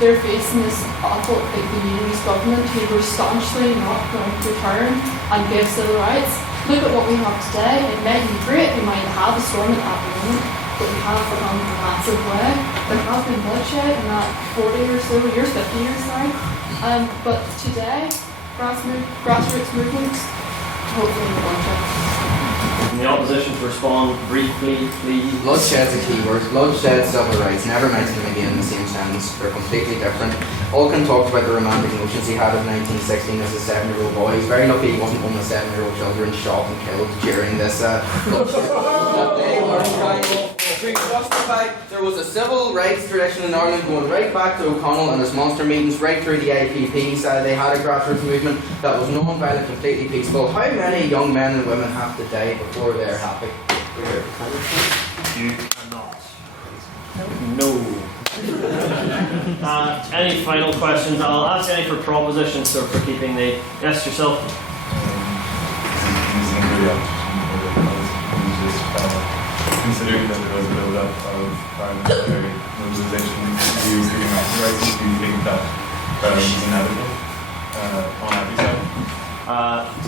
they're facing this awful, the unionist government who were staunchly not going to return and give civil rights. Look at what we have today. It might be great, we might have a storm at the moment, but we have become a massive way. There has been bloodshed in that 40 or so years, 50 years, sorry. But today, grassroots movements, hopefully no bloodshed. The opposition to respond briefly, please. Bloodshed's a key word. Bloodshed, civil rights, never mentioned them again in the same sentence. They're completely different. Alkin talked about the romantic notions he had of 1916 as a 7-year-old boy. He's very lucky he wasn't one of the 7-year-old children shot and killed during this bloodshed. That they were trying to justify. There was a civil rights tradition in Ireland going right back to O'Connell and his monster meetings, right through the IPP. They had a grassroots movement that was non-violent, completely peaceful. How many young men and women have to die before they're happy? You cannot. No. Any final questions? I'll ask any for propositions or for keeping the... Yes, yourself. Considering that there was a build-up of parliamentary mobilisation to use the American rights, do you think that is inevitable on every side?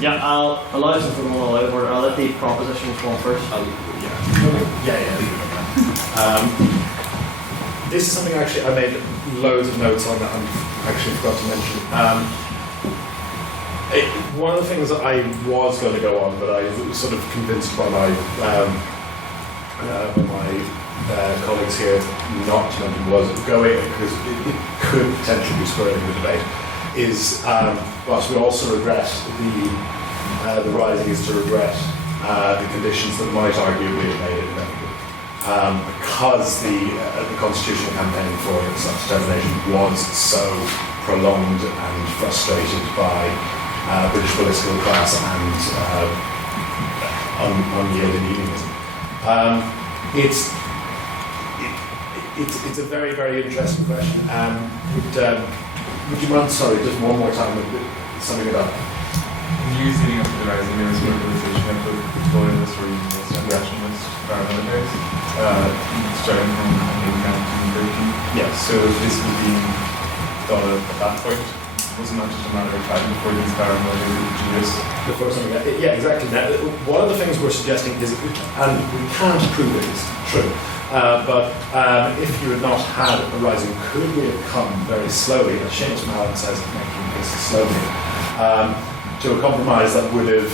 Yeah, I'll allow us to go all out. I'll let the propositions go on first. This is something actually I made loads of notes on that I actually forgot to mention. One of the things that I was going to go on, but I was sort of convinced by my colleagues here not to mention was going, because it could potentially be spurring the debate, is, whilst we also regret the rising, is to regret the conditions that might arguably have made it inevitable. Because the constitutional campaign for self-determination was so prolonged and frustrated by British political class and unyielding unionism. It's a very, very interesting question. Would you mind, sorry, just one more time with something about news leading up to the rising years of urbanization of the loyalist or unionist and nationalist paramilitaries, starting from 1913. Yes. So this was being thought of at that point. It was not just a matter of time before these paramilitaries before something like that. Yeah, exactly. Now, one of the things we're suggesting is, and we can't prove it is true, but if you had not had a rising, could we have come very slowly, as Seamus Mallon says, making this slowly, to a compromise that would have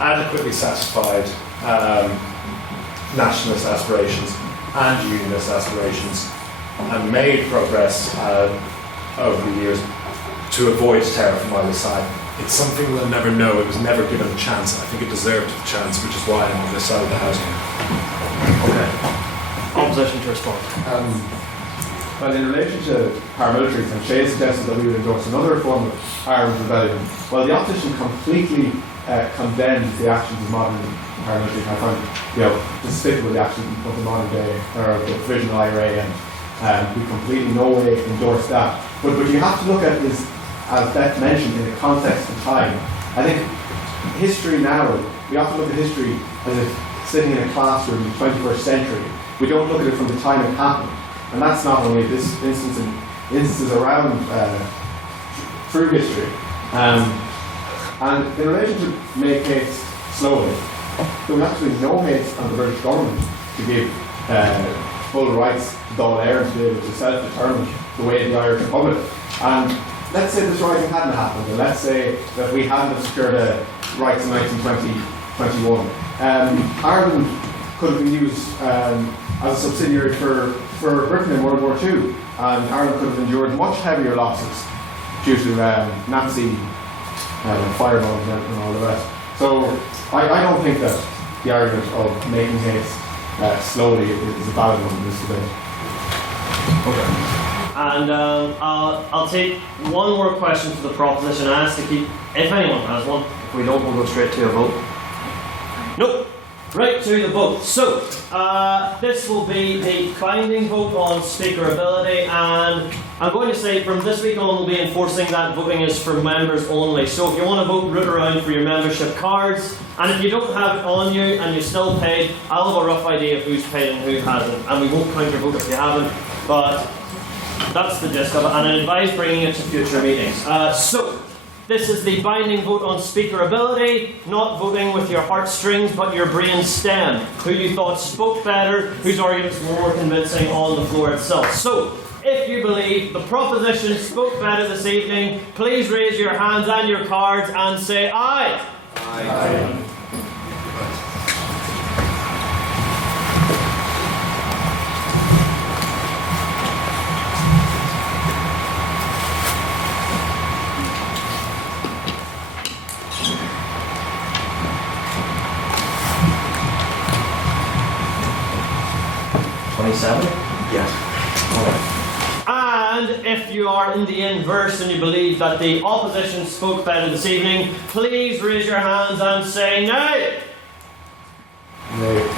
adequately satisfied nationalist aspirations and unionist aspirations and made progress over the years to avoid terror from either side. It's something we'll never know. It was never given a chance. I think it deserved a chance, which is why I'm on this side of the house now. Okay. Opposition to respond. Well, in relation to paramilitaries, and Shay suggested that we would endorse another form of armed rebellion. Well, the opposition completely condemns the actions of modern paramilitaries. I find, despicable the actions of the modern day, or the provisional IRA, and we completely no way endorse that. But what you have to look at is, as Beth mentioned, in the context of time. I think history now, we often look at history as if sitting in a classroom in the 21st century. We don't look at it from the time it happened. And that's not only this instance, in instances around through history. And in relation to make haste slowly, there was actually no haste on the British government to give full rights to Dáil Éireann to be able to self-determine the way of the Irish Republic. And let's say this rising hadn't happened, and let's say that we hadn't secured rights in 1921. Ireland could have been used as a subsidiary for Britain in World War II, and Ireland could have endured much heavier losses due to Nazi firebombs and all the rest. So I don't think that the argument of making haste slowly is a valid one in this debate. Okay. And I'll take one more question for the proposition. I ask to keep, if anyone has one. If we don't, we'll go straight to a vote. Nope. Right to the vote. So, this will be the binding vote on speakerability, and I'm going to say from this week on we'll be enforcing that voting is for members only. So if you want to vote, root around for your membership cards, and if you don't have it on you and you're still paid, I'll have a rough idea of who's paid and who hasn't, and we won't count your vote if you haven't, but that's the gist of it, and I advise bringing it to future meetings. So, this is the binding vote on speakerability, not voting with your heartstrings but your brain stem. Who you thought spoke better, whose arguments were more convincing on the floor itself. So, if you believe the proposition spoke better this evening, please raise your hands and your cards and say aye. Aye. Aye. 27? Yes. And if you are in the inverse and you believe that the opposition spoke better this evening, please raise your hands and say nay. Nay.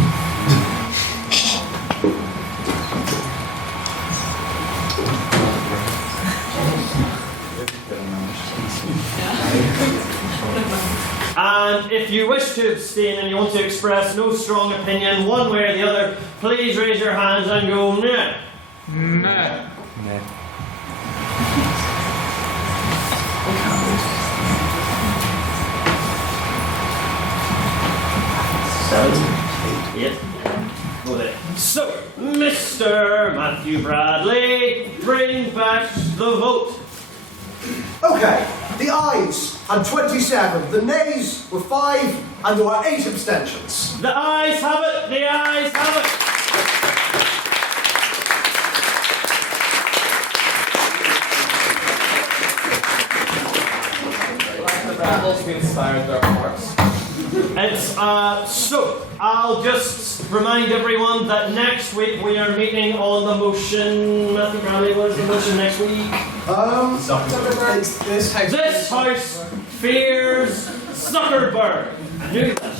And if you wish to abstain and you want to express no strong opinion one way or the other, please raise your hands and go nay. Nay. Nay. So, Mr. Matthew Bradley, bring back the vote. Okay, the ayes had 27, the nays were 5, and there were 8 abstentions. The ayes have it, the ayes have it. rebels who inspired their hearts. It's, so, I'll just remind everyone that next week we are meeting on the motion. Matthew Bradley, what is the motion next week? It's this house fears Zuckerberg. I knew that.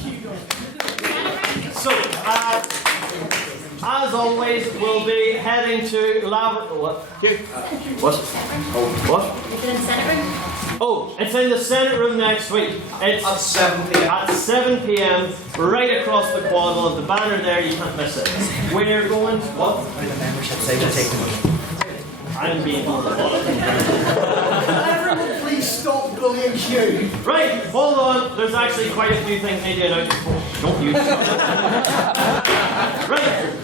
So, as always, we'll be heading to What? Is it in the Senate room? Oh, it's in the Senate room next week. It's at 7 p.m. At 7 p.m. right across the quad. We'll have the banner there. You can't miss it. We're going to what? The membership say to take the motion. I'm being Everyone, please stop bullying Q. Right, hold on. There's actually quite a few things they do now. Don't use Right.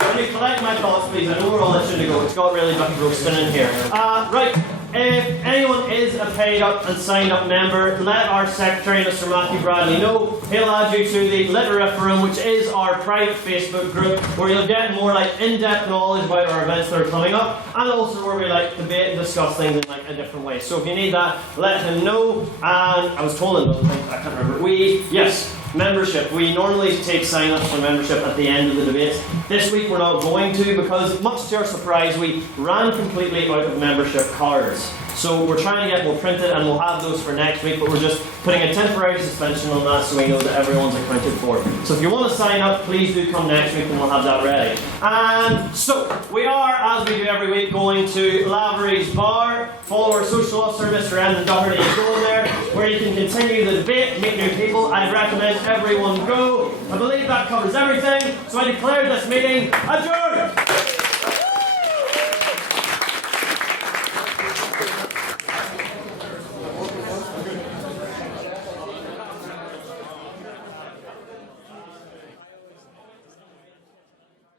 Can you collect my thoughts, please? I know we're all itching to go. It's got really bucky roasting in here. Right. If anyone is a paid up and signed up member, let our secretary, Mr. Matthew Bradley, know. He'll add you to the Litter Forum, which is our private Facebook group, where you'll get more like in-depth knowledge about our events that are coming up, and also where we like debate and discuss things in like a different way. So if you need that, let him know. And I was told another thing, I can't remember. Membership. We normally take sign-ups for membership at the end of the debates. This week we're not going to because, much to our surprise, we ran completely out of membership cards. So we're trying to get more printed and we'll have those for next week, but we're just putting a temporary suspension on that so we know that everyone's accounted for. So if you want to sign up, please do come next week and we'll have that ready. And so, we are, as we do every week, going to Lavery's Bar. Follow our social officer, Mr. Endon Doherty, is going there, where you can continue the debate, meet new people. I'd recommend everyone go. I believe that covers everything, so I declare this meeting adjourned!